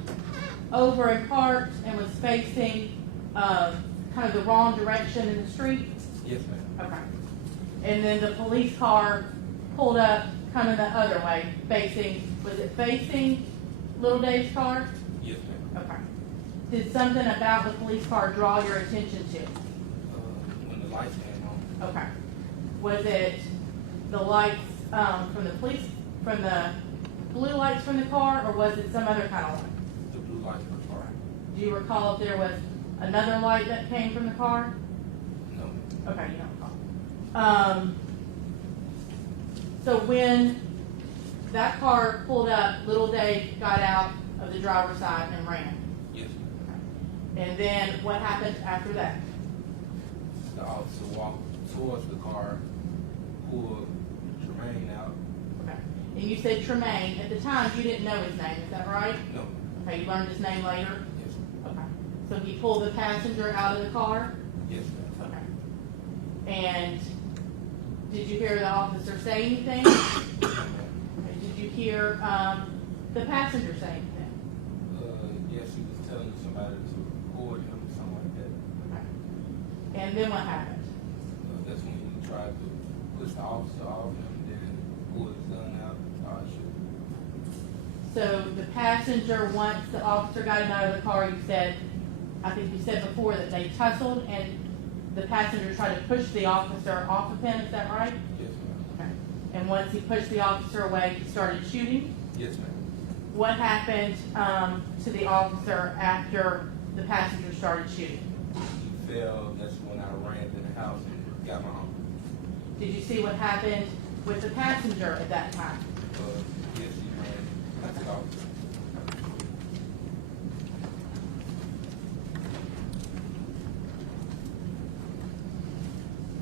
over and parked and was facing kind of the wrong direction in the street? Yes, ma'am. Okay. And then the police car pulled up coming the other way, was it facing Little Dave's car? Yes, ma'am. Okay. Did something about the police car draw your attention to? When the lights came on, Okay. Was it the lights from the blue lights from the car, or was it some other kind of light? the blue lights were car. Do you recall if there was another light that came from the car? No, Okay, you don't recall. So when that car pulled up, Little Dave got out of the driver's side and ran. yes, ma'am. And then what happened after that? The officer walked towards the car, pulled Tremaine out. Okay. And you said Tremaine. At the time, you didn't know his name. Is that right? No, Okay, you learned his name later? yes, Okay. So he pulled the passenger out of the car? yes, ma'am. Okay. And did you hear the officer say anything? No, ma'am. Did you hear the passenger say anything? Yes, he was telling somebody to record him or something like that. Okay. And then what happened? That's when he tried to push the officer off him, then pull his gun out, started shooting. So the passenger, once the officer got him out of the car, you said, I think you said before that they tussled and the passenger tried to push the officer off of him, is that right? Yes, ma'am. Okay. And once he pushed the officer away, he started shooting? Yes, ma'am. What happened to the officer after the passenger started shooting? He fell, that's when I ran to the house and got my uncle. Did you see what happened with the passenger at that time? Yes, he ran to the officer.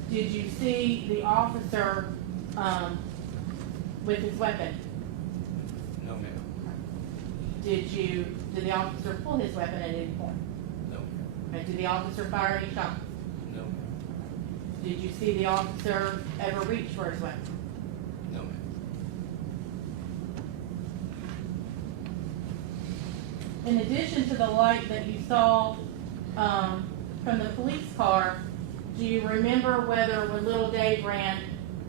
Did you see the officer with his weapon? No, ma'am. Did the officer pull his weapon at any point? No, ma'am. And did the officer fire any shots? No, ma'am. Did you see the officer ever reach for his weapon? No, ma'am. In addition to the light that you saw from the police car, do you remember whether when little Dave ran,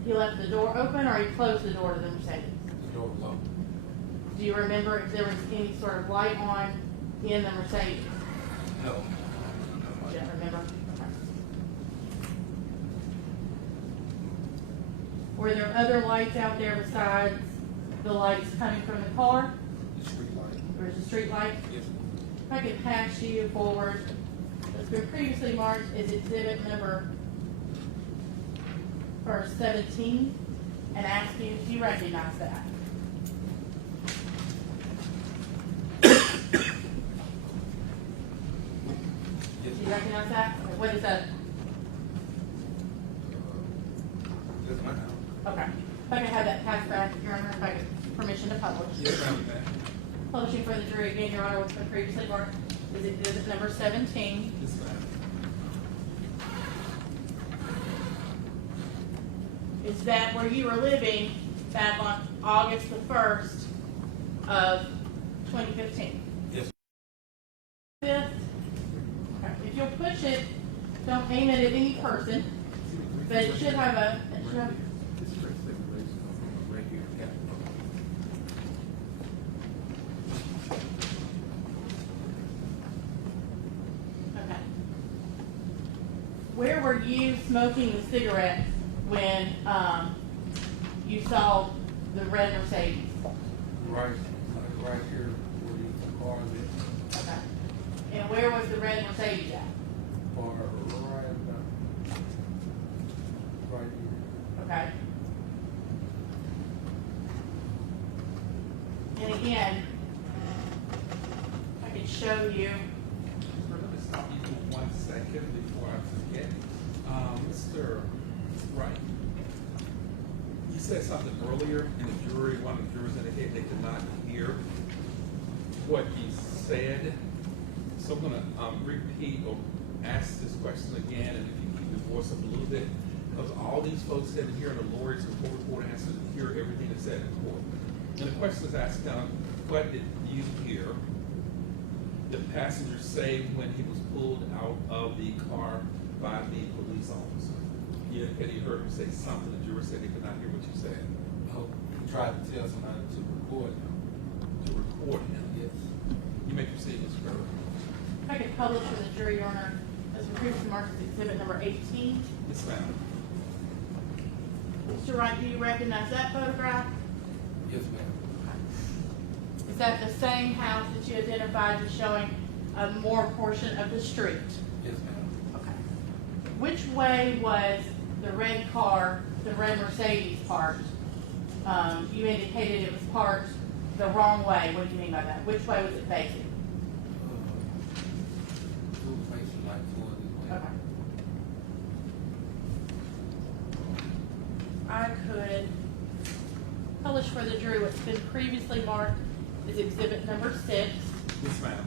he left the door open or he closed the door to the Mercedes? The door was open. Do you remember if there was any sort of light on in the Mercedes? No. You don't remember? Okay. Were there other lights out there besides the lights coming from the car? The street light. There was a street light? Yes, If I could pass you forward, it's been previously marked as exhibit number 17 and ask you if you recognize that. Do you recognize that? Okay, what is that? That's my house. Okay. If I could have that passed back, Your Honor, if I could permission to publish. Yes, ma'am. Publishing for the jury again, Your Honor, what's been previously marked is exhibit number 17. Yes, ma'am. Is that where you were living back on August the 1st of 2015? Yes. This, okay, if you'll push it, don't aim it at any person, but it should have a, it should have, Right here. Yeah. okay. Where were you smoking the cigarette when you saw the red Mercedes? Right here where the car is. Okay. And where was the red Mercedes at? Or right here. Okay. And again, I could show you. Let me stop you for 1 second before I forget. Mr. Wright, you said something earlier in the jury, one of the jurors indicated they could not hear what he said. So I'm gonna repeat or ask this question again, and if you keep your voice up a little bit, because all these folks sitting here and the lawyers and court reporter has to hear everything that's said in court. And the question is asked, what did you hear the passenger say when he was pulled out of the car by the police officer? You indicated you heard him say something, the juror said they could not hear what you said. Oh, he tried to tell somebody to record him. To record him. Yes. You may proceed, Mr. Gerber. If I could publish for the jury, Your Honor, as previously marked as exhibit number 18. Yes, ma'am. Mr. Wright, do you recognize that photograph? Yes, ma'am. Is that the same house that you identified as showing a more portion of the street? Yes, ma'am. Okay. Which way was the red car, the red Mercedes parked? You indicated it was parked the wrong way. What do you mean by that? Which way was it facing? It was facing like toward this way. Okay. I could publish for the jury what's been previously marked as exhibit number 6. Yes, ma'am.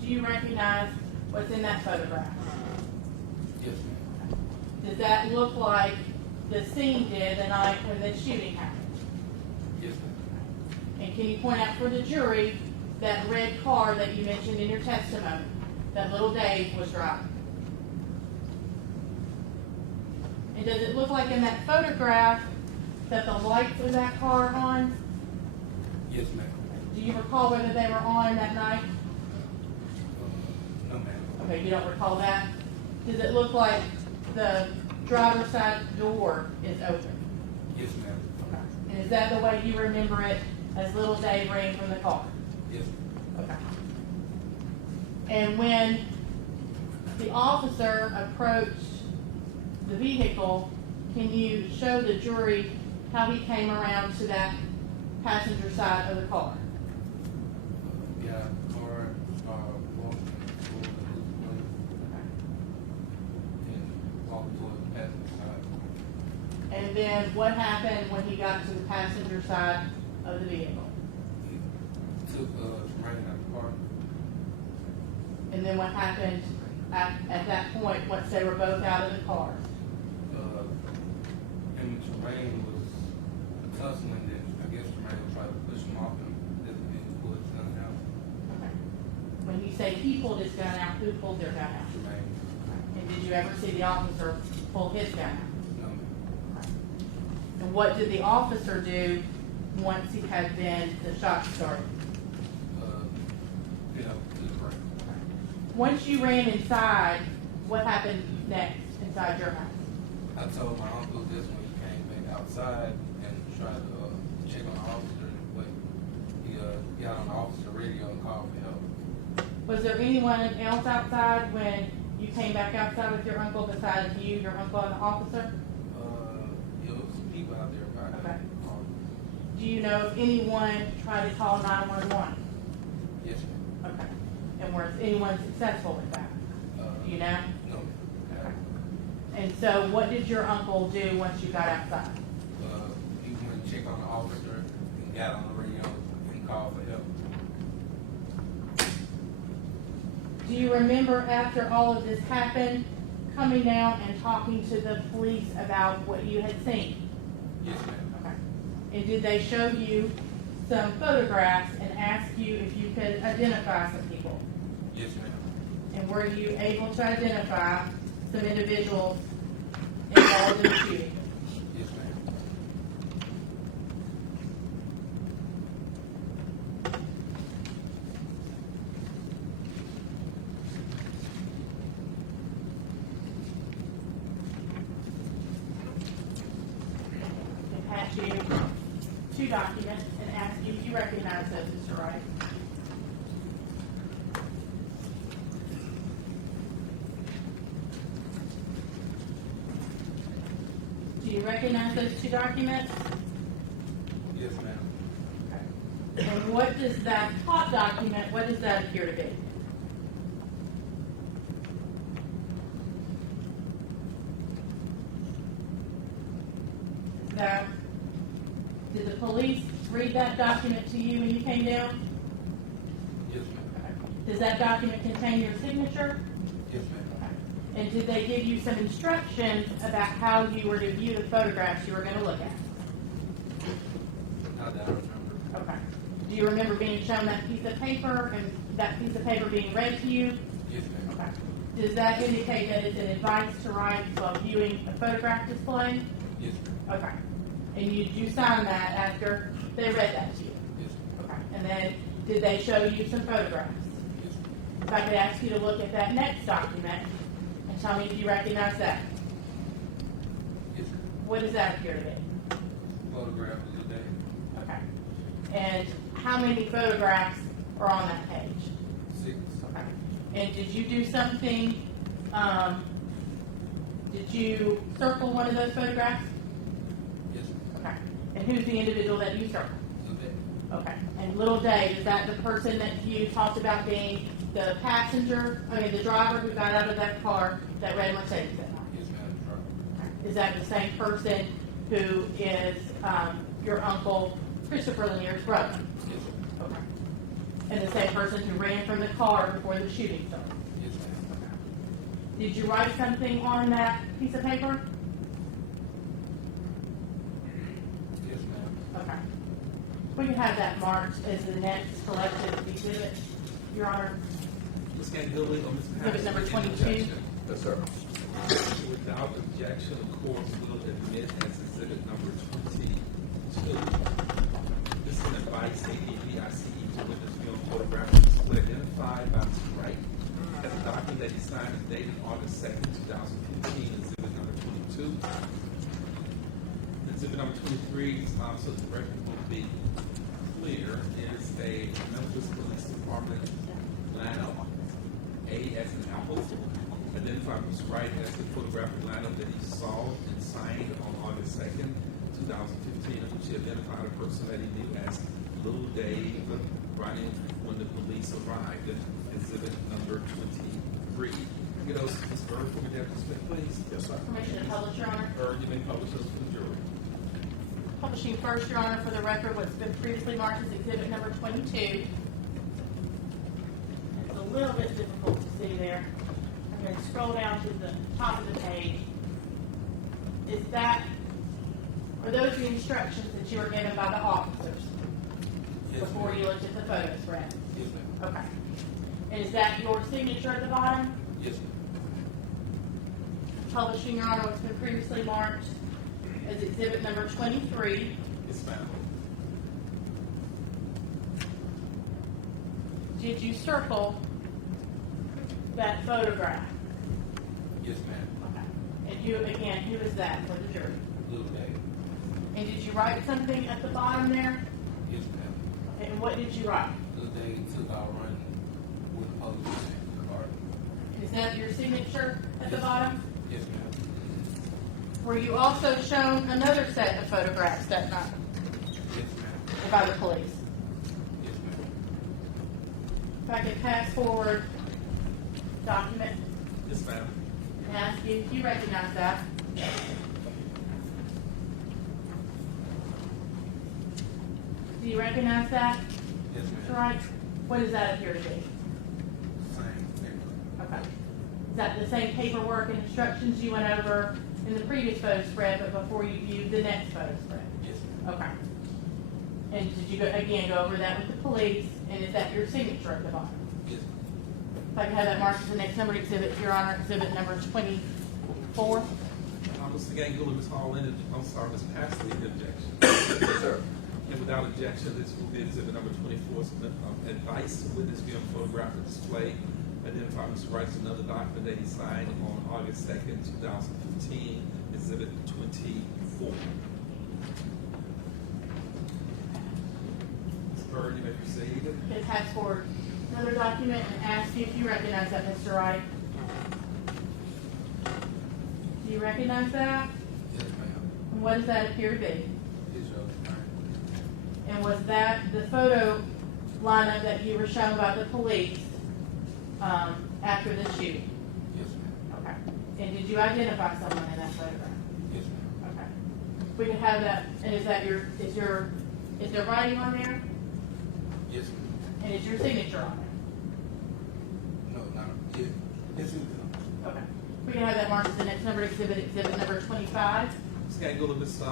Do you recognize what's in that photograph? Yes, ma'am. does that look like the scene did the night when the shooting happened? Yes, ma'am. And can you point out for the jury that red car that you mentioned in your testimony that little Dave was driving? And does it look like in that photograph that the lights of that car are on? Yes, ma'am. Do you recall whether they were on that night? No, ma'am. Okay, you don't recall that? Does it look like the driver's side door is open? Yes, ma'am. Okay. And is that the way you remember it as little Dave ran from the car? Yes. Okay. And when the officer approached the vehicle, can you show the jury how he came around to that passenger side of the car? Yeah, car, walking toward the way and walking toward the passenger side. And then what happened when he got to the passenger side of the vehicle? He took Tremaine out the car. And then what happened at that point once they were both out of the car? And Tremaine was tussling, and I guess Tremaine was trying to push him off him, and pulled his gun out. Okay. When you say he pulled his gun out, who pulled their gun out? Tremaine. And did you ever see the officer pull his gun out? No, ma'am. And what did the officer do once he had been the shot started? You know, to the front. Once you ran inside, what happened next inside your house? I told my uncle this when he came back outside and tried to check on the officer, but he got on the officer radio and called for help. Was there anyone else outside when you came back outside with your uncle besides you, your uncle, and the officer? There was some people out there about Okay. it. Do you know if anyone tried to call 911? Yes, ma'am. Okay. And was anyone successful with that? Do you know? No, ma'am. Okay. And so what did your uncle do once you got outside? He went to check on the officer and got on the radio and called for help. Do you remember after all of this happened, coming down and talking to the police about what you had seen? Yes, ma'am. Okay. And did they show you some photographs and ask you if you could identify some people? Yes, ma'am. And were you able to identify some individuals involved in the shooting? Yes, ma'am. And pass you 2 documents and ask you if you recognize those, Mr. Wright. Do you recognize those 2 documents? Yes, ma'am. Okay. And what does that top document, what does that appear to be? Now, did the police read that document to you when you came down? Yes, ma'am. Does that document contain your signature? Yes, ma'am. And did they give you some instructions about how you were to view the photographs you were going to look at? Not that I remember. Okay. Do you remember being shown that piece of paper and that piece of paper being read to you? Yes, ma'am. Okay. Does that indicate that it's an advice to write while viewing a photograph display? Yes, ma'am. Okay. And you signed that after they read that to you? Yes, ma'am. Okay. And then did they show you some photographs? Yes, ma'am. If I could ask you to look at that next document and tell me if you recognize that. Yes, ma'am. What does that appear to be? Photograph of the day. Okay. And how many photographs are on that page? 6. Okay. And did you do something, did you circle one of those photographs? Yes, ma'am. Okay. And who's the individual that you circled? The day. Okay. And little Dave, is that the person that you talked about being the the driver who got out of that car that red Mercedes that night? Yes, ma'am. Right. Is that the same person who is your uncle Christopher Lanier's brother? Yes, ma'am. Okay. And the same person who ran from the car before the shooting started? Yes, ma'am. Did you write something on that piece of paper? Yes, ma'am. Okay. We can have that marked as the next collected exhibit, Your Honor. Ms. Ganguli or Ms. Exhibit Patterson? number any 22. objection? Yes, sir. Without objection, the court will admit as exhibit number 22. This is an advice, ADVICE, to witness film photographic display identified by Mr. Wright as a document that he signed and dated August 2nd, 2015, exhibit number 22. Exhibit number 23, so the record will be clear, is a Memphis Police Department lineup, A as in apple, identified Mr. Wright as the photographic lineup that he saw and signed on August 2nd, 2015, in which he identified a person that he knew as Little Dave running when the police arrived. Exhibit number 23. Get those, Ms. Bird, for me to display, please. Yes, sir. Permission to publish, Your Honor. Bird, you may publish those for the jury. Publishing first, Your Honor, for the record, what's been previously marked as exhibit number 22. It's a little bit difficult to see there. I'm going to scroll down to the top of the page. Are those the instructions that you were given by the officers Yes, before ma'am. you looked at the photos, Brad? Yes, ma'am. Okay. And is that your signature at the bottom? Yes, ma'am. Publishing, Your Honor, what's been previously marked as exhibit number 23. Yes, ma'am. Did you circle that photograph? Yes, ma'am. Okay. And you, again, who is that for the jury? Little Dave. And did you write something at the bottom there? Yes, ma'am. Okay, and what did you write? Little Dave took our run with the police car. Is that your signature at the bottom? Yes, ma'am. Were you also shown another set of photographs that night Yes, ma'am. by the police? Yes, ma'am. If I could pass forward document Yes, ma'am. and ask you if you recognize that. Do you recognize that? Yes, Mr. ma'am. Wright? What does that appear to be? Same thing. Okay. Is that the same paperwork and instructions you went over in the previous photo spread, but before you viewed the next photo spread? Yes, ma'am. Okay. And did you go over that with the police, and is that your signature at the bottom? Yes, If I could have that marked as the next numbered exhibit, Your Honor, exhibit number 24. Mr. Gangula, Ms. Hall, I'm sorry, Ms. Pasley, the objection. Yes, sir. And without objection, this will be exhibit number 24, advice to witness film photographic display, identify Mr. Wright's another document that he signed on August 2nd, 2015, exhibit 24. Ms. Bird, you may proceed. Could pass forward another document and ask you if you recognize that, Mr. Wright. Do you recognize that? Yes, ma'am. And what does that appear to be? It's your turn. And was that the photo lineup that you were shown by the police after the shooting? Yes, ma'am. Okay. And did you identify someone in that photograph? Yes, ma'am. Okay. We can have that, and is there writing on there? Yes, ma'am. And is your signature on No, not, yes. Yes, ma'am. there? Okay. We can have that marked as the next numbered exhibit, exhibit number 25. Ms. Gangula, Ms.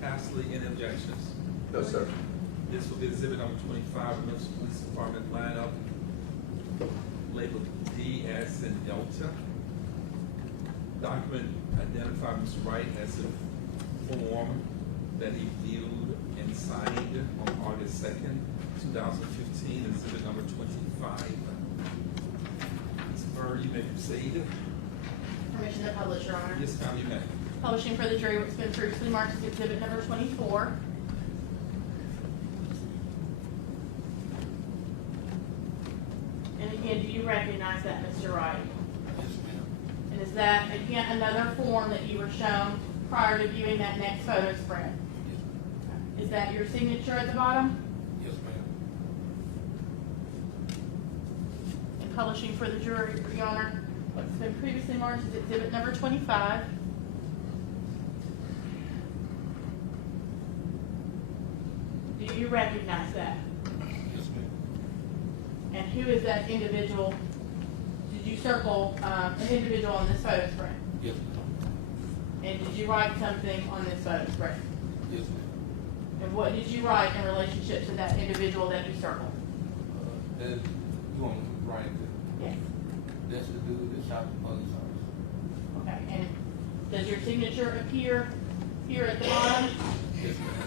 Pasley, any objections? No, sir. This will be exhibit number 25, Memphis Police Department lineup, labeled D as in Delta. Document identified Mr. Wright as a form that he viewed and signed on August 2nd, 2015, exhibit number 25. Ms. Bird, you may proceed. Permission to publish, Your Honor. Yes, ma'am, you may. Publishing for the jury what's been previously marked as exhibit number 24. And again, do you recognize that, Mr. Wright? Yes, ma'am. And is that, again, another form that you were shown prior to viewing that next photo spread? Yes, ma'am. Is that your signature at the bottom? Yes, ma'am. And publishing for the jury, Your Honor, what's been previously marked as exhibit number 25. Do you recognize that? Yes, ma'am. And who is that individual? Did you circle an individual on this photo spread? Yes, And did you write something on this photo spread? yes, And what did you write in relationship to that individual that you circled? that, you want me to write that? Yes. That's the dude that shot the police officer. Okay, and does your signature appear here at the bottom? Yes, ma'am.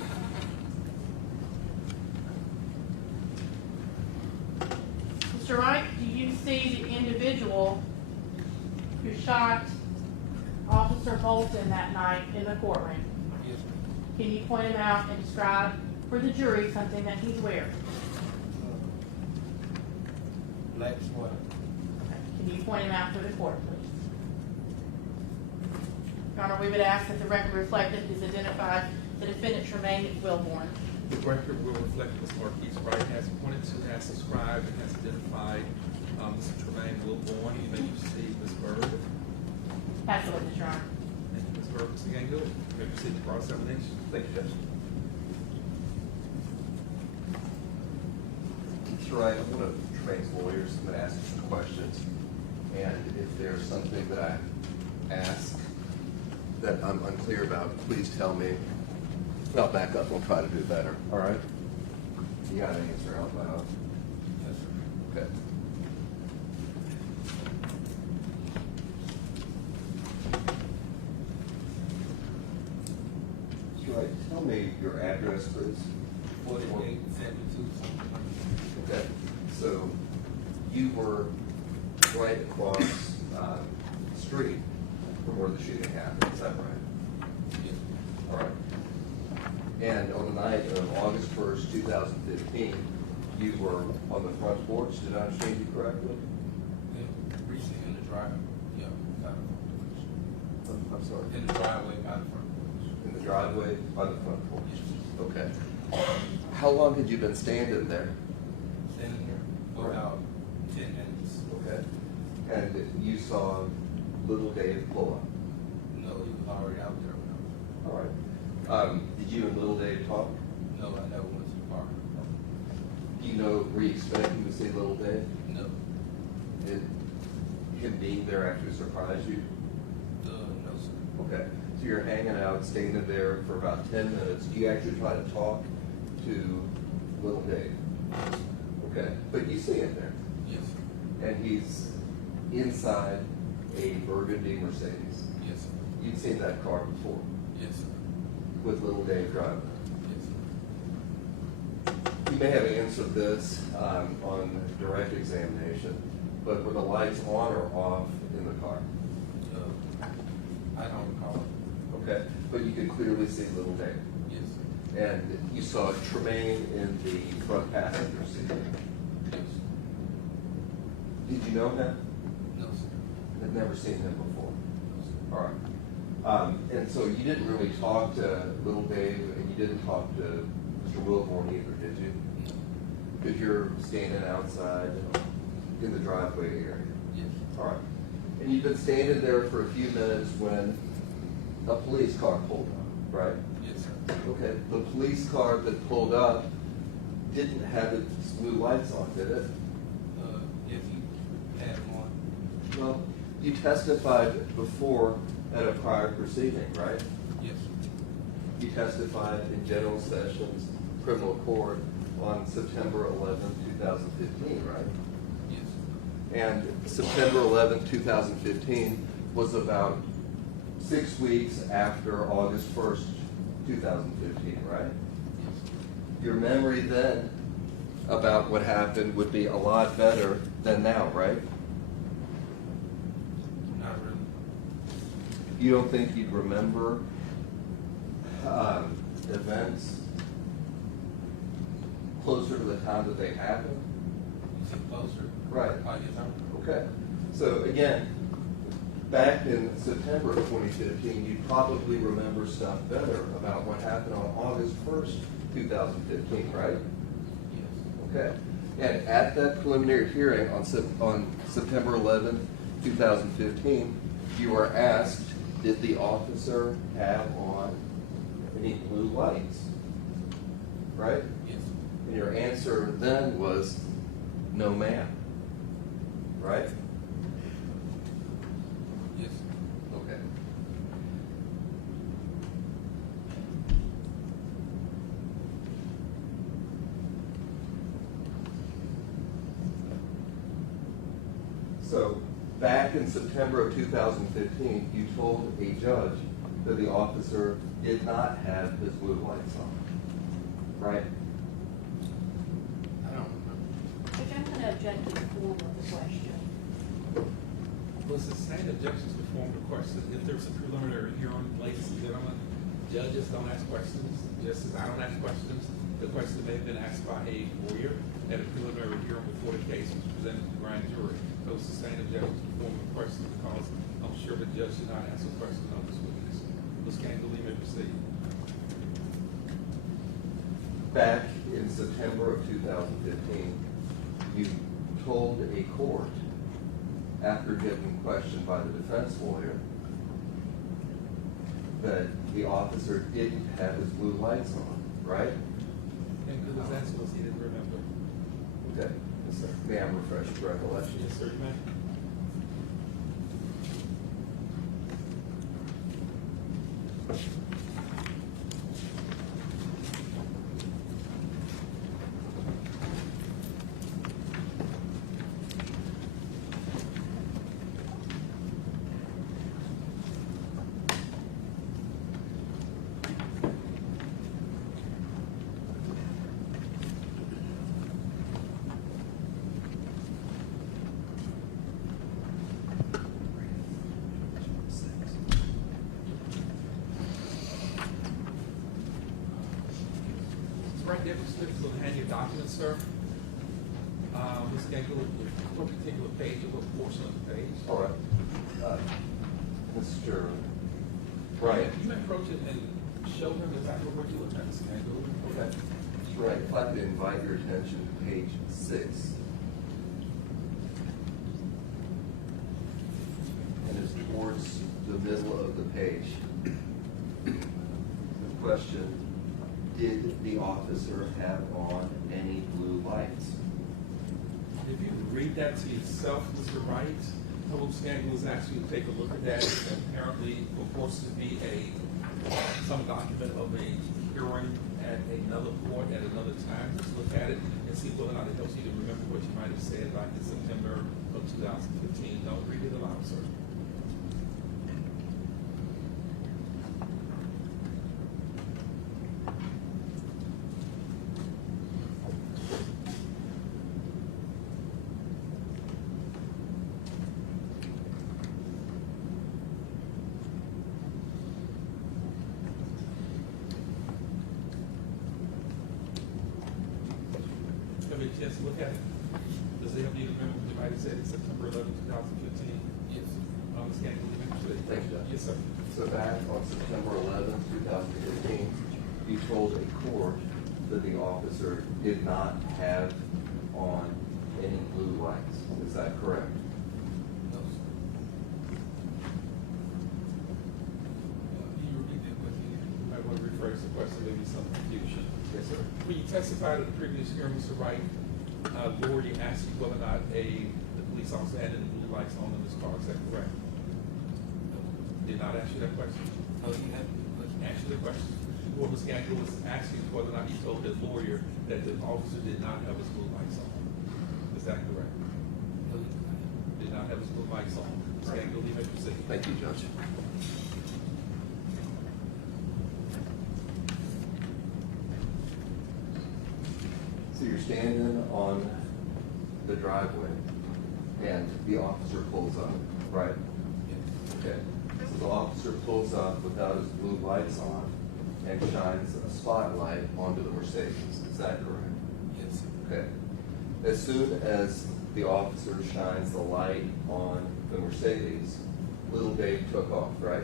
Mr. Wright, do you see the individual who shot Officer Bolton that night in the courtroom? Yes, ma'am. Can you point him out and describe for the jury something that he's wearing? Black sweater. Okay. Can you point him out for the court, please? Your Honor, we would ask that the record reflect that he's identified the defendant Tremaine Wilbourn. The record will reflect Ms. Marquis Wright has pointed to, has described, and has identified Mr. Tremaine Wilbourn. You may proceed, Ms. Bird. Pass the witness, Your Honor. Thank you, Ms. Bird. Mr. Gango, you may proceed to cross-examination. Thank you, Judge. Mr. Wright, I'm one of Tremaine's lawyers. I'm going to ask you some questions. And if there's something that I ask that I'm unclear about, please tell me. I'll back up and we'll try to do better. All right? You got an answer out loud? Yes, sir. Okay. Mr. Wright, tell me your address, please. 4872 something. Okay, so you were right across the street from where the shooting happened, is that right? Yes. All right. And on the night of August 1st, 2015, you were on the front porch, did I understand you correctly? Yeah, recently in the driveway. Yeah, by the front porch. I'm sorry? In the driveway by the front porch. In the driveway by the front porch? Yes. Okay. How long had you been standing there? Standing here for about 10 minutes. Okay. And you saw little Dave pull up? No, he was already out there when I was. All right. Did you and little Dave talk? No, I never went to the park. Do you know, were you expecting to see little Dave? No, Did him being there actually surprise you? no, sir. Okay, so you're hanging out, standing there for about 10 minutes. Do you actually try to talk to little Dave? Okay, but you see him there, Yes, sir. and he's inside a burgundy Mercedes. Yes, sir. You'd seen that car before, Yes, sir. with little Dave driving. Yes, sir. You may have answered this on direct examination, but were the lights on or off in the car? I don't recall. Okay, but you could clearly see little Dave. Yes, sir. And you saw Tremaine in the front passenger seat. Yes. Did you know him? No, sir. Had never seen him before. No, sir. All right. And so you didn't really talk to little Dave, and you didn't talk to Mr. Wilbourn either, did you? No. Because you're standing outside in the driveway area. Yes. All right. And you've been standing there for a few minutes when a police car pulled up, right? Yes, sir. Okay. The police car that pulled up didn't have its blue lights on, did it? If you had one. Well, you testified before at a prior proceeding, right? Yes, sir. You testified in General Sessions Criminal Court on September 11, 2015, right? Yes, sir. And September 11, 2015 was about 6 weeks after August 1st, 2015, right? Yes, sir. Your memory then about what happened would be a lot better than now, right? Not really. You don't think you'd remember events closer to the time that they happened? You said closer. Right. Oh, yes, sir. Okay. So again, back in September of 2015, you probably remember stuff better about what happened on August 1st, 2015, right? Yes. Okay. And at that preliminary hearing on September 11, 2015, you were asked, did the officer have on any blue lights? Right? Yes. And your answer then was, no, ma'am. Right? So, back in September of 2015, you told a judge that the officer did not have his blue lights on, right? I don't remember. Which I'm gonna object to the form of the question. Well, it's the same objections to form the question. If there's a preliminary hearing, ladies and gentlemen, judges don't ask questions, just as I don't ask questions. The question may have been asked by a lawyer at a preliminary hearing before the case was presented to the grand jury. So it's the same objections to form the question because I'm sure the judge should not ask a question on this witness. Ms. Campbell, you may proceed. Back in September of 2015, you told a court, after getting questioned by the defense lawyer, that the officer didn't have his blue lights on, right? And his answer was he didn't remember. Okay. Yes, sir. May I refresh your recollection? Yes, sir, you may. Right there, Mr. Stips, will hand your documents, sir. Ms. Campbell, what particular page or what portion of the page? All right. Mr. Wright. You may approach it and show him exactly what you're looking at, Ms. Campbell. Okay. Mr. Wright, if I could invite your attention to page 6. And it's towards the middle of the page. The question, did the officer have on any blue lights? If you read that to yourself, Mr. Wright, Ms. Campbell was actually to take a look at that. It's apparently purports to be some document of a hearing at another court at another time. Just look at it and see whether or not it helps you to remember what you might have said back in September of 2015. Don't read it aloud, sir. Have you had a chance to look at it? Does it help you to remember what you might have said in September 11, 2015? Yes. Ms. Campbell, you may proceed. Thanks, Judge. Yes, sir. So back on September 11, 2015, you told a court that the officer did not have on any blue lights. Is that correct? No, sir. Can you repeat that question again? You might want to rephrase the question, maybe some confusion. Yes, sir. When you testified at the previous hearing, Mr. Wright, Lord, he asked you whether or not the police officer had any blue lights on in his car. Is that correct? Did not ask you that question? No, he had Answer the question. What Ms. Campbell was asking whether or not he told his lawyer that the officer did not have his blue lights on. Is that correct? no, he did not. Did not have his blue lights on. Ms. Campbell, you may proceed. Thank you, Judge. So you're standing on the driveway and the officer pulls up, right? Okay. So the officer pulls up without his blue lights on and shines a spotlight onto the Mercedes. Is that correct? Yes. Okay. As soon as the officer shines the light on the Mercedes, little Dave took off, right?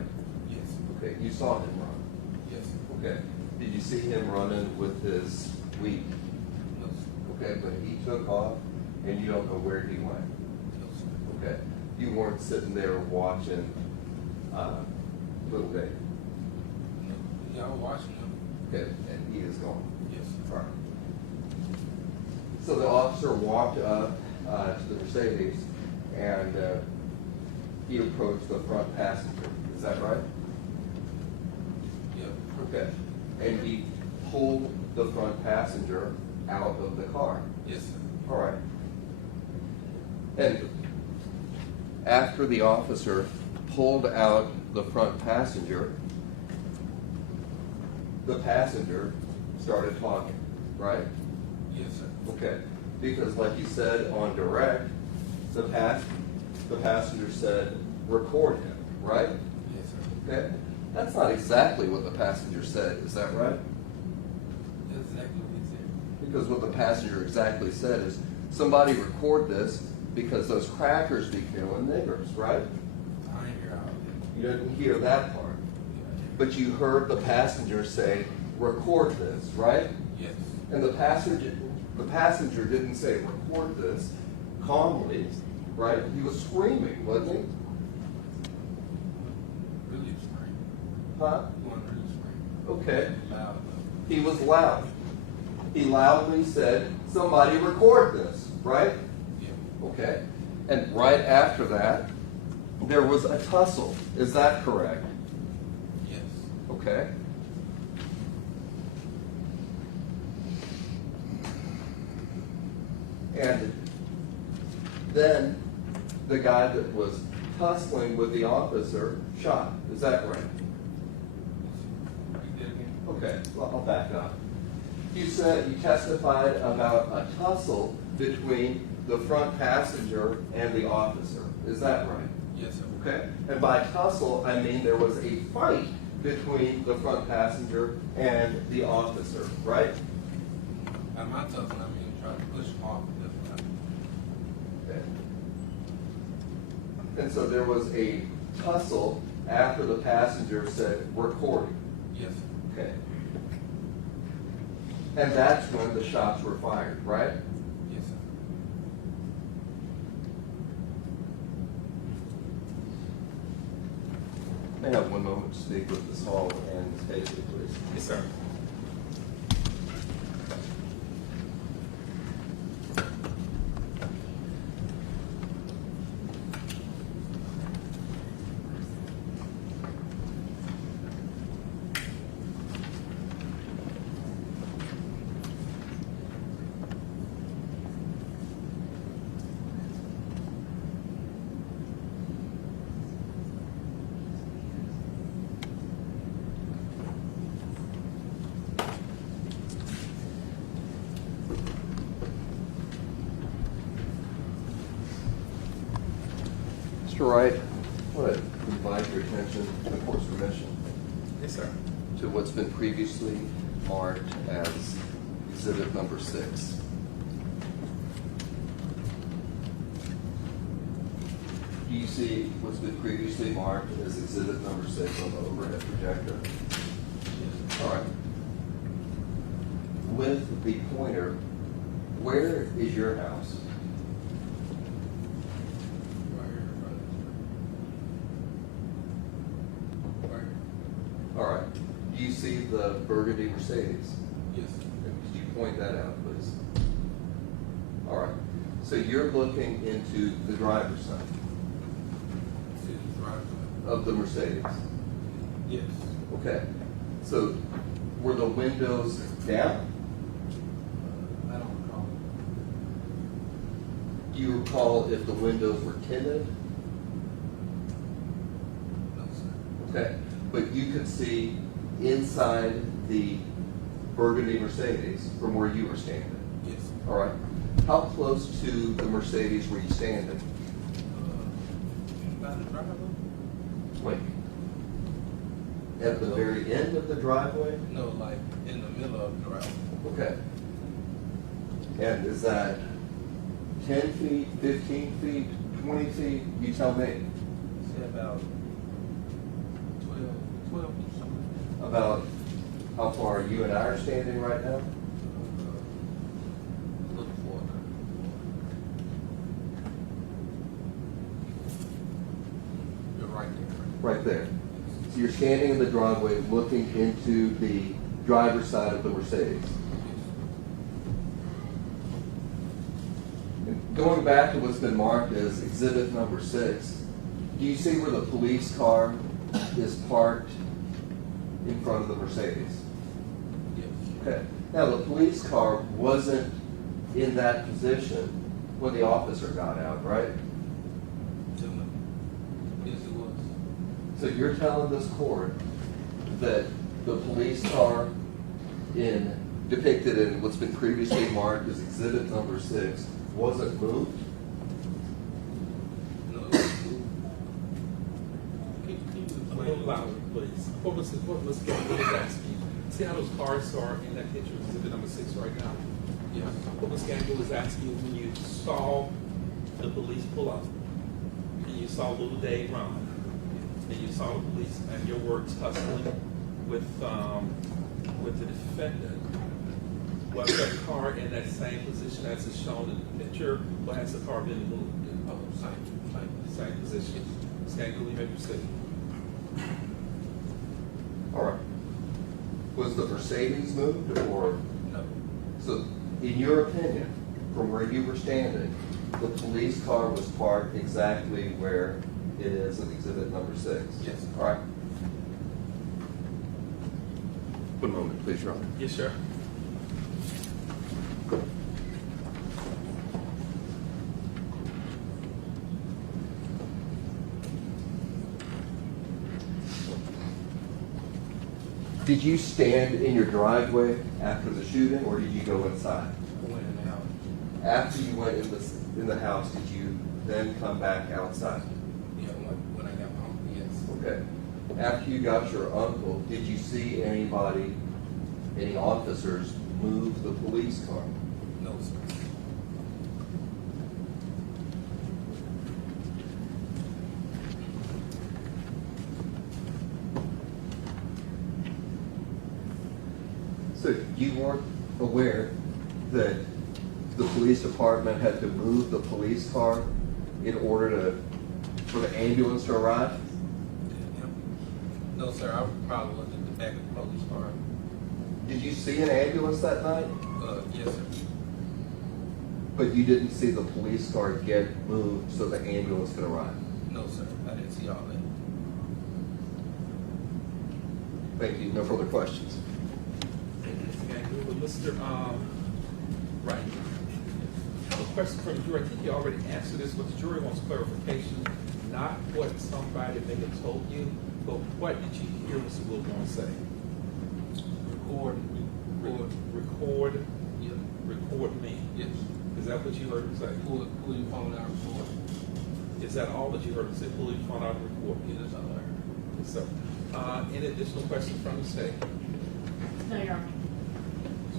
Yes. Okay. You saw him run. Yes. Okay. Did you see him running with his weed? No, sir. Okay, but he took off and you don't know where he went. No, sir. Okay. You weren't sitting there watching little Dave. No. Y'all watching him? Okay, and he is gone. Yes. All right. So the officer walked up to the Mercedes and he approached the front passenger. Is that right? Yep. Okay. And he pulled the front passenger out of the car. Yes, sir. All right. And after the officer pulled out the front passenger, the passenger started talking, right? Yes, sir. Okay, because like you said on direct, the passenger said, record him, right? Yes, sir. Okay, that's not exactly what the passenger said, is that right? That's exactly what he said. Because what the passenger exactly said is, somebody record this because those crackers be killing niggers, right? I ain't hear all of it. You didn't hear that part. But you heard the passenger say, record this, right? Yes. And the passenger didn't say, record this calmly, right? He was screaming, wasn't he? Really scream. Huh? He wasn't really screaming. Okay. Loud enough. He was loud. He loudly said, somebody record this, right? Yeah. Okay. And right after that, there was a tussle. Is that correct? Yes. Okay. And then the guy that was tussling with the officer shot. Is that right? Repeat that again. Okay, well, I'll back up. You said you testified about a tussle between the front passenger and the officer. Is that right? Yes, sir. Okay? And by tussle, I mean there was a fight between the front passenger and the officer, right? By my tussle, I mean trying to push him off. That's what I Okay. And so there was a tussle after the passenger said, recording. Yes. Okay. And that's when the shots were fired, right? Yes, sir. May I have one moment to speak with Ms. Hall and Ms. Paisley, please? Yes, sir. Mr. Wright, I want to invite your attention to the court's permission Yes, sir. to what's been previously marked as exhibit number 6. Do you see what's been previously marked as exhibit number 6 on the overhead projector? All right. With the pointer, where is your house? Right here, right. Right here. All right. Do you see the burgundy Mercedes? Yes. Could you point that out, please? All right. So you're looking into the driver's side See the driver's side. of the Mercedes. Yes. Okay. So were the windows down? I don't recall. Do you recall if the windows were tinted? No, sir. Okay. But you could see inside the burgundy Mercedes from where you were standing. Yes. All right. How close to the Mercedes were you standing? By the driveway? Wait. At the very end of the driveway? No, like in the middle of the driveway. Okay. And is that 10 feet, 15 feet, 20 feet? You tell me. Say about 12 or something. About how far you and I are standing right now? A little farther. You're right there. Right there. So you're standing in the driveway looking into the driver's side of the Mercedes. And going back to what's been marked as exhibit number 6, do you see where the police car is parked in front of the Mercedes? Yes. Okay. Now, the police car wasn't in that position when the officer got out, right? So you're telling this court that the police car depicted in what's been previously marked as exhibit number 6 wasn't moved? No, Can you a little louder, please? What was asking? See how those cars are in that picture, exhibit number 6 right now? yeah. What Ms. Gangle was asking you when you saw the police pull up, and you saw little Dave run, and you saw the police, and your words tussling with the defendant, was that car in that same position as is shown in the picture, or has the car been moved? Oh, Same position. Ms. Gangle, you may proceed. All right. Was the Mercedes moved or? no. So in your opinion, from where you were standing, the police car was parked exactly where it is in exhibit number 6? Yes. All right. One moment, please, Your Honor. Yes, sir. Did you stand in your driveway after the shooting, or did you go inside? I went in the house. After you went in the house, did you then come back outside? Yeah, when I got home, yes. Okay. After you got your uncle, did you see anybody, any officers, move the police car? No, sir. So you weren't aware that the police department had to move the police car in order for the ambulance to arrive? Yeah. No, sir, I probably looked at the back of the police car. Did you see an ambulance that night? Yes, sir. But you didn't see the police car get moved so the ambulance could arrive? No, sir, I didn't see all that. Thank you. No further questions. Mr. Wright, I have a question from the jury. I think you already answered this, but the jury wants clarification, not what somebody may have told you, but what did you hear Mr. Wilbourn say? Record me. Yes. Is that what you heard him say? Pull your phone out and record. Is that all that you heard him say? Pull your phone out and record me. Yeah, that's all I heard. Yes, sir. Any additional questions from the state? No, Your Honor.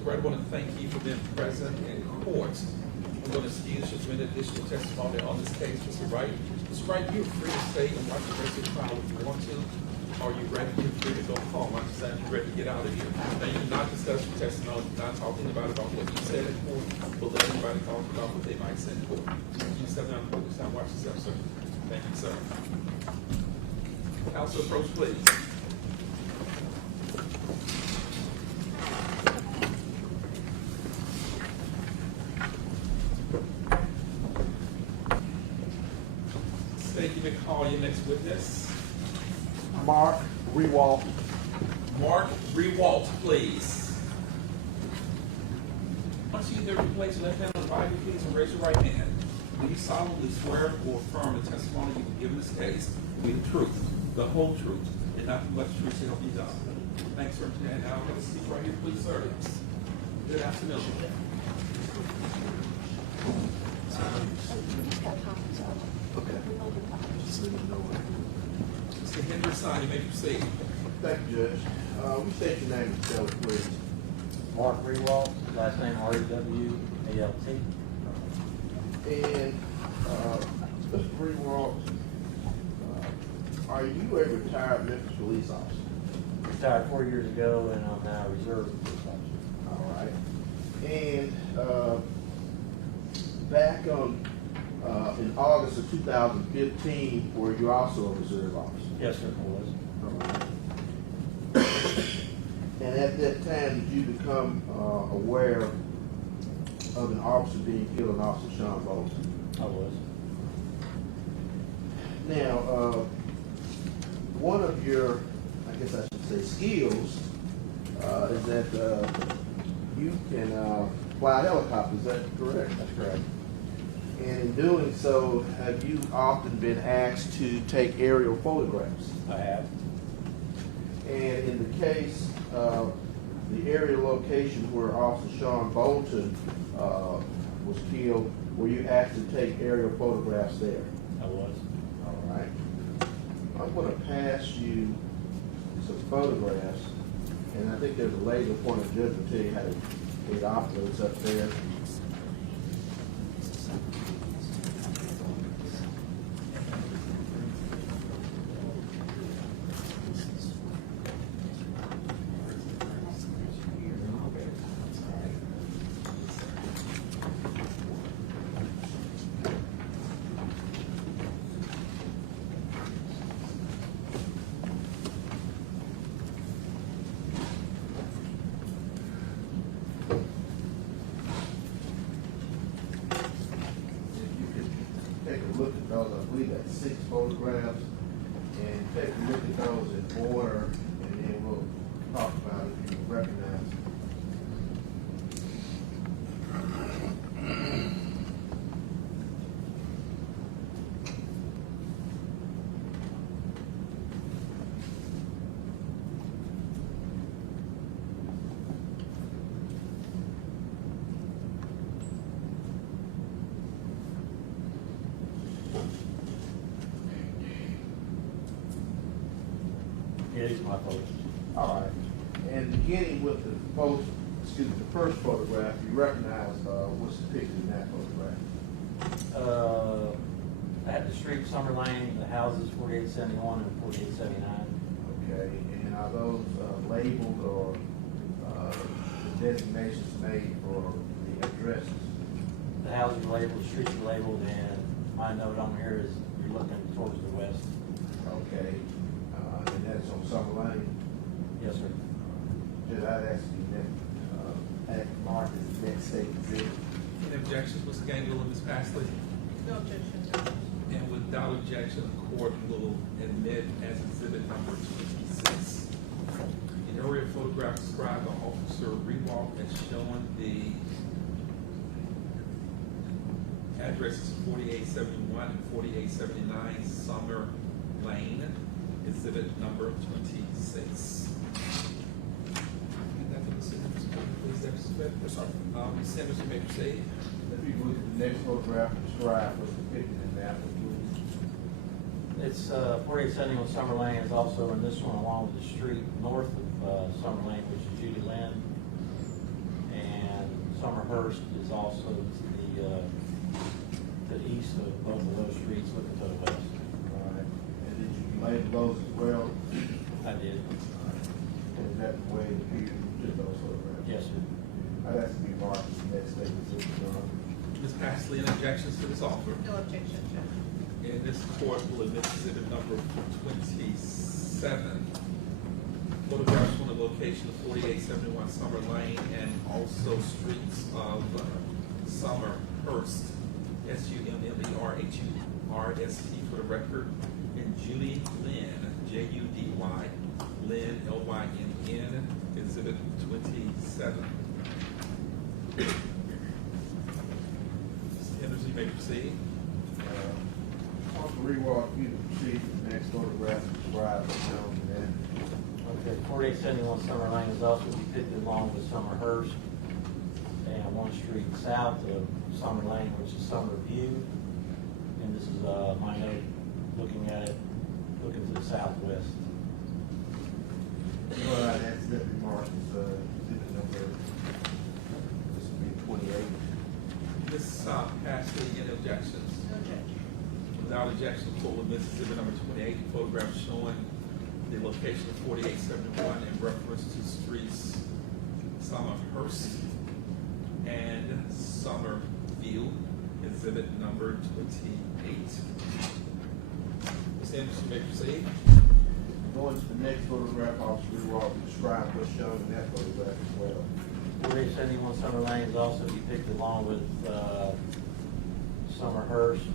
So I want to thank you for being present in court. I'm going to excuse you for any additional testimony on this case, Mr. Wright. Mr. Wright, you're free to stay and watch the rest of the trial if you want to. Are you ready? You're free to go home. I understand you're ready to get out of here. Now, you do not discuss your testimony, not talking about what you said in court, but let anybody talk about what they might say in court. You step down and focus on watch yourself, sir. Thank you, sir. Counsel, approach, please. Thank you. Call your next witness. Mark Rewalt. Mark Rewalt, please. Once you hear the place, left hand on the Bible, please, and raise your right hand. Do you solemnly swear or affirm the testimony you will give in this case will be the truth, the whole truth, and nothing but the truth to help you God? Thanks for today. Now, I'm going to speak right here, please, sir. Good afternoon. Okay. Mr. Henderson, you may proceed. Thank you, Judge. We state your name and spell it, please. Mark Rewalt, last name R-E-W-A-L-T. And, Mr. Rewalt, are you a retired Memphis police officer? Retired 4 years ago, and I'm now a reserve police officer. All right. And, back in August of 2015, were you also a reserve officer? Yes, sir, I was. All right. And at that time, did you become aware of an officer being killed, an Officer Sean Bolton? I was. Now, one of your, I guess I should say, skills is that you can fly a helicopter. Is that correct? That's correct. And in doing so, have you often been asked to take aerial photographs? I have. And in the case of the area location where Officer Sean Bolton was killed, were you asked to take aerial photographs there? I was. All right. I'm going to pass you some photographs, and I think there's a lady appointed judge will tell you how to get operates up there. Take a look at those, I believe that's 6 photographs, and take a look at those in order, and then we'll talk about it if you recognize them. Yeah, these are my photos. All right, and beginning with the first photograph, you recognize what's depicted in that photograph. I had the street Summer Lane, the houses 4871 and 4879. Okay, and are those labeled or the designations made for the addresses? The houses are labeled, the streets are labeled, and my note on here is you're looking towards the west. Okay, and that's on Summer Lane? Yes, sir. Judge, I'd ask you that, mark as the next state exhibit. Any objections, Mr. Gangle and Ms. Pasley? No objection. And without objection, the court will admit as exhibit number 26. An aerial photograph described by Officer Rewalt as showing the addresses 4871 and 4879 Summer Lane, exhibit number 26. And that's what the Senator's please exhibit. Ms. Sanders, you may proceed. If you look at the next photograph, describe what's depicted in that one, please. It's 4871 Summer Lane is also in this one along with the street north of Summer Lane, which is Judy Lynn. And Summerhurst is also to the east of both of those streets looking to the west. All right, and did you label those as well? I did. And is that the way it appears in just those photographs? Yes, sir. I'd ask to be marked as the next state exhibit, Your Honor. Ms. Pasley, any objections to this offer? No objection, Judge. And this court will admit exhibit number 27. Photographs from the location of 4871 Summer Lane and also streets of Summerhurst, Summerhurst for the record, and Judy Lynn, Judy Lynn, Lynn, exhibit 27. Mr. Henderson, you may proceed. Officer Rewalt, you can proceed to the next photograph described as shown in that. Okay, 4871 Summer Lane is also depicted along with Summerhurst and one street south of Summer Lane, which is Summerview. And this is my note looking at it, looking to the southwest. Well, I'd ask that be marked as exhibit number, this would be 28. Ms. Pasley, any objections? No objection. Without objection, the court will admit exhibit number 28, photograph showing the location of 4871 in reference to streets Summerhurst and Summerview, exhibit number 28. Ms. Anderson, you may proceed. Going to the next photograph, Officer Rewalt, describe what's shown in that photograph as well. 4871 Summer Lane is also depicted along with Summerhurst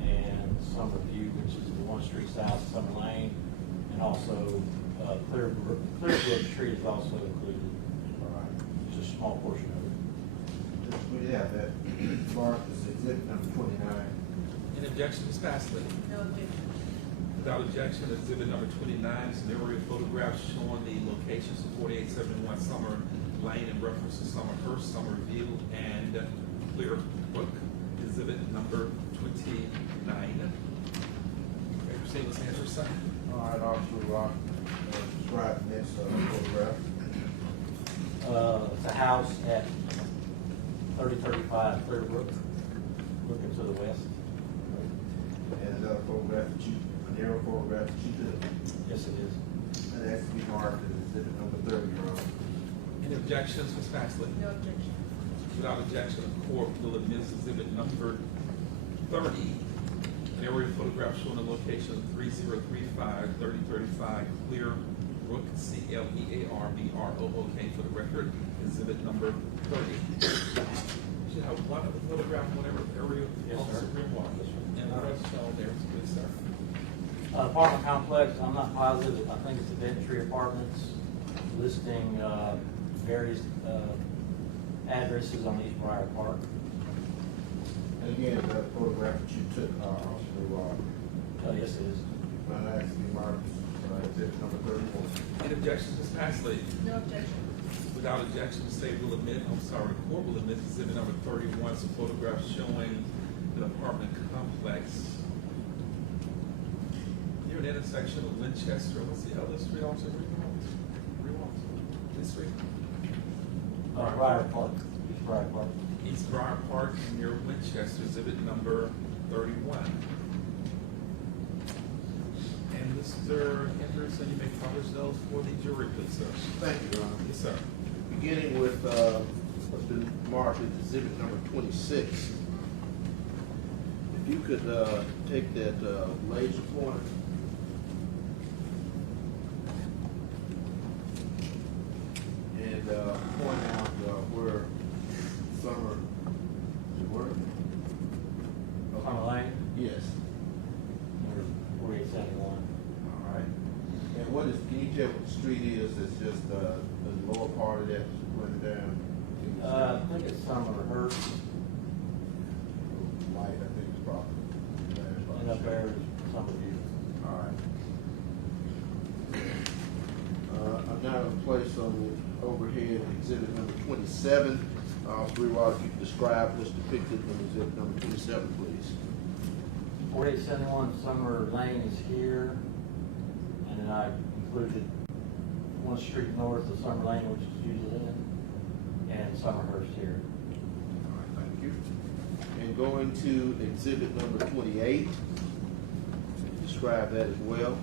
and Summerview, which is the one street south of Summer Lane, and also Clearbrook Street is also included. All right. Just a small portion of it. Just we We have that marked as exhibit number 29. Any objection, Ms. Passley? No objection. Without objection, exhibit number 29 is an aerial photograph showing the locations of 4871 Summer Lane in reference to Summerhurst, Summerview, and Clear Brook. Exhibit number 29. Okay, proceed, Ms. Anderson. All right, Officer Rock, describe the next photograph. It's a house at 3035 Clear Brook, looking to the west. And is that a photograph that you, an aerial photograph that you took? Yes, it is. That has to be marked as exhibit number 30, Your Honor. Any objections, Ms. Passley? No objection. Without objection, the court will admit exhibit number 30, an aerial photograph showing the location of 3035 Clear Brook, CLEARBROOK for the record, exhibit number 30. Should have one of the photograph whenever aerial Yes, officer sir. Rewalt. And the rest shown there, it's good, sir. Apartment complex, I'm not positive, I think it's the Ventry Apartments, listing various addresses on East Briar Park. And again, is that a photograph that you took, Officer Rock? Yes, it is. That has to be marked exhibit number 31. Any objections, Ms. Passley? No objection. Without objection, the state will admit, the court will admit exhibit number 31, some photographs showing an apartment complex near an intersection of Winchester, what's the other street, Officer Rewalt? This street? Briar Park, East Briar Park. East Briar Park near Winchester, exhibit number 31. And Mr. Henderson, you may publish those for the jury, please, sir. Thank you, Your Honor. Yes, sir. Beginning with what's been marked as exhibit number 26. If you could take that laser pointer. And point out where Summer, where? Summer Lane, Yes. 4871. All right. And what is, can you tell what the street is that's just the lower part of that running down? I think it's Summerhurst, Light, I think it's probably. and up there is Summerview. All right. I'm now going to place on the overhead exhibit number 27. Officer Rewalt, if you could describe what's depicted on exhibit number 27, please. 4871 Summer Lane is here, and then I included one street north of Summer Lane, which is Judy Lynn, and Summerhurst here. All right, thank you. And going to exhibit number 28, describe that as well.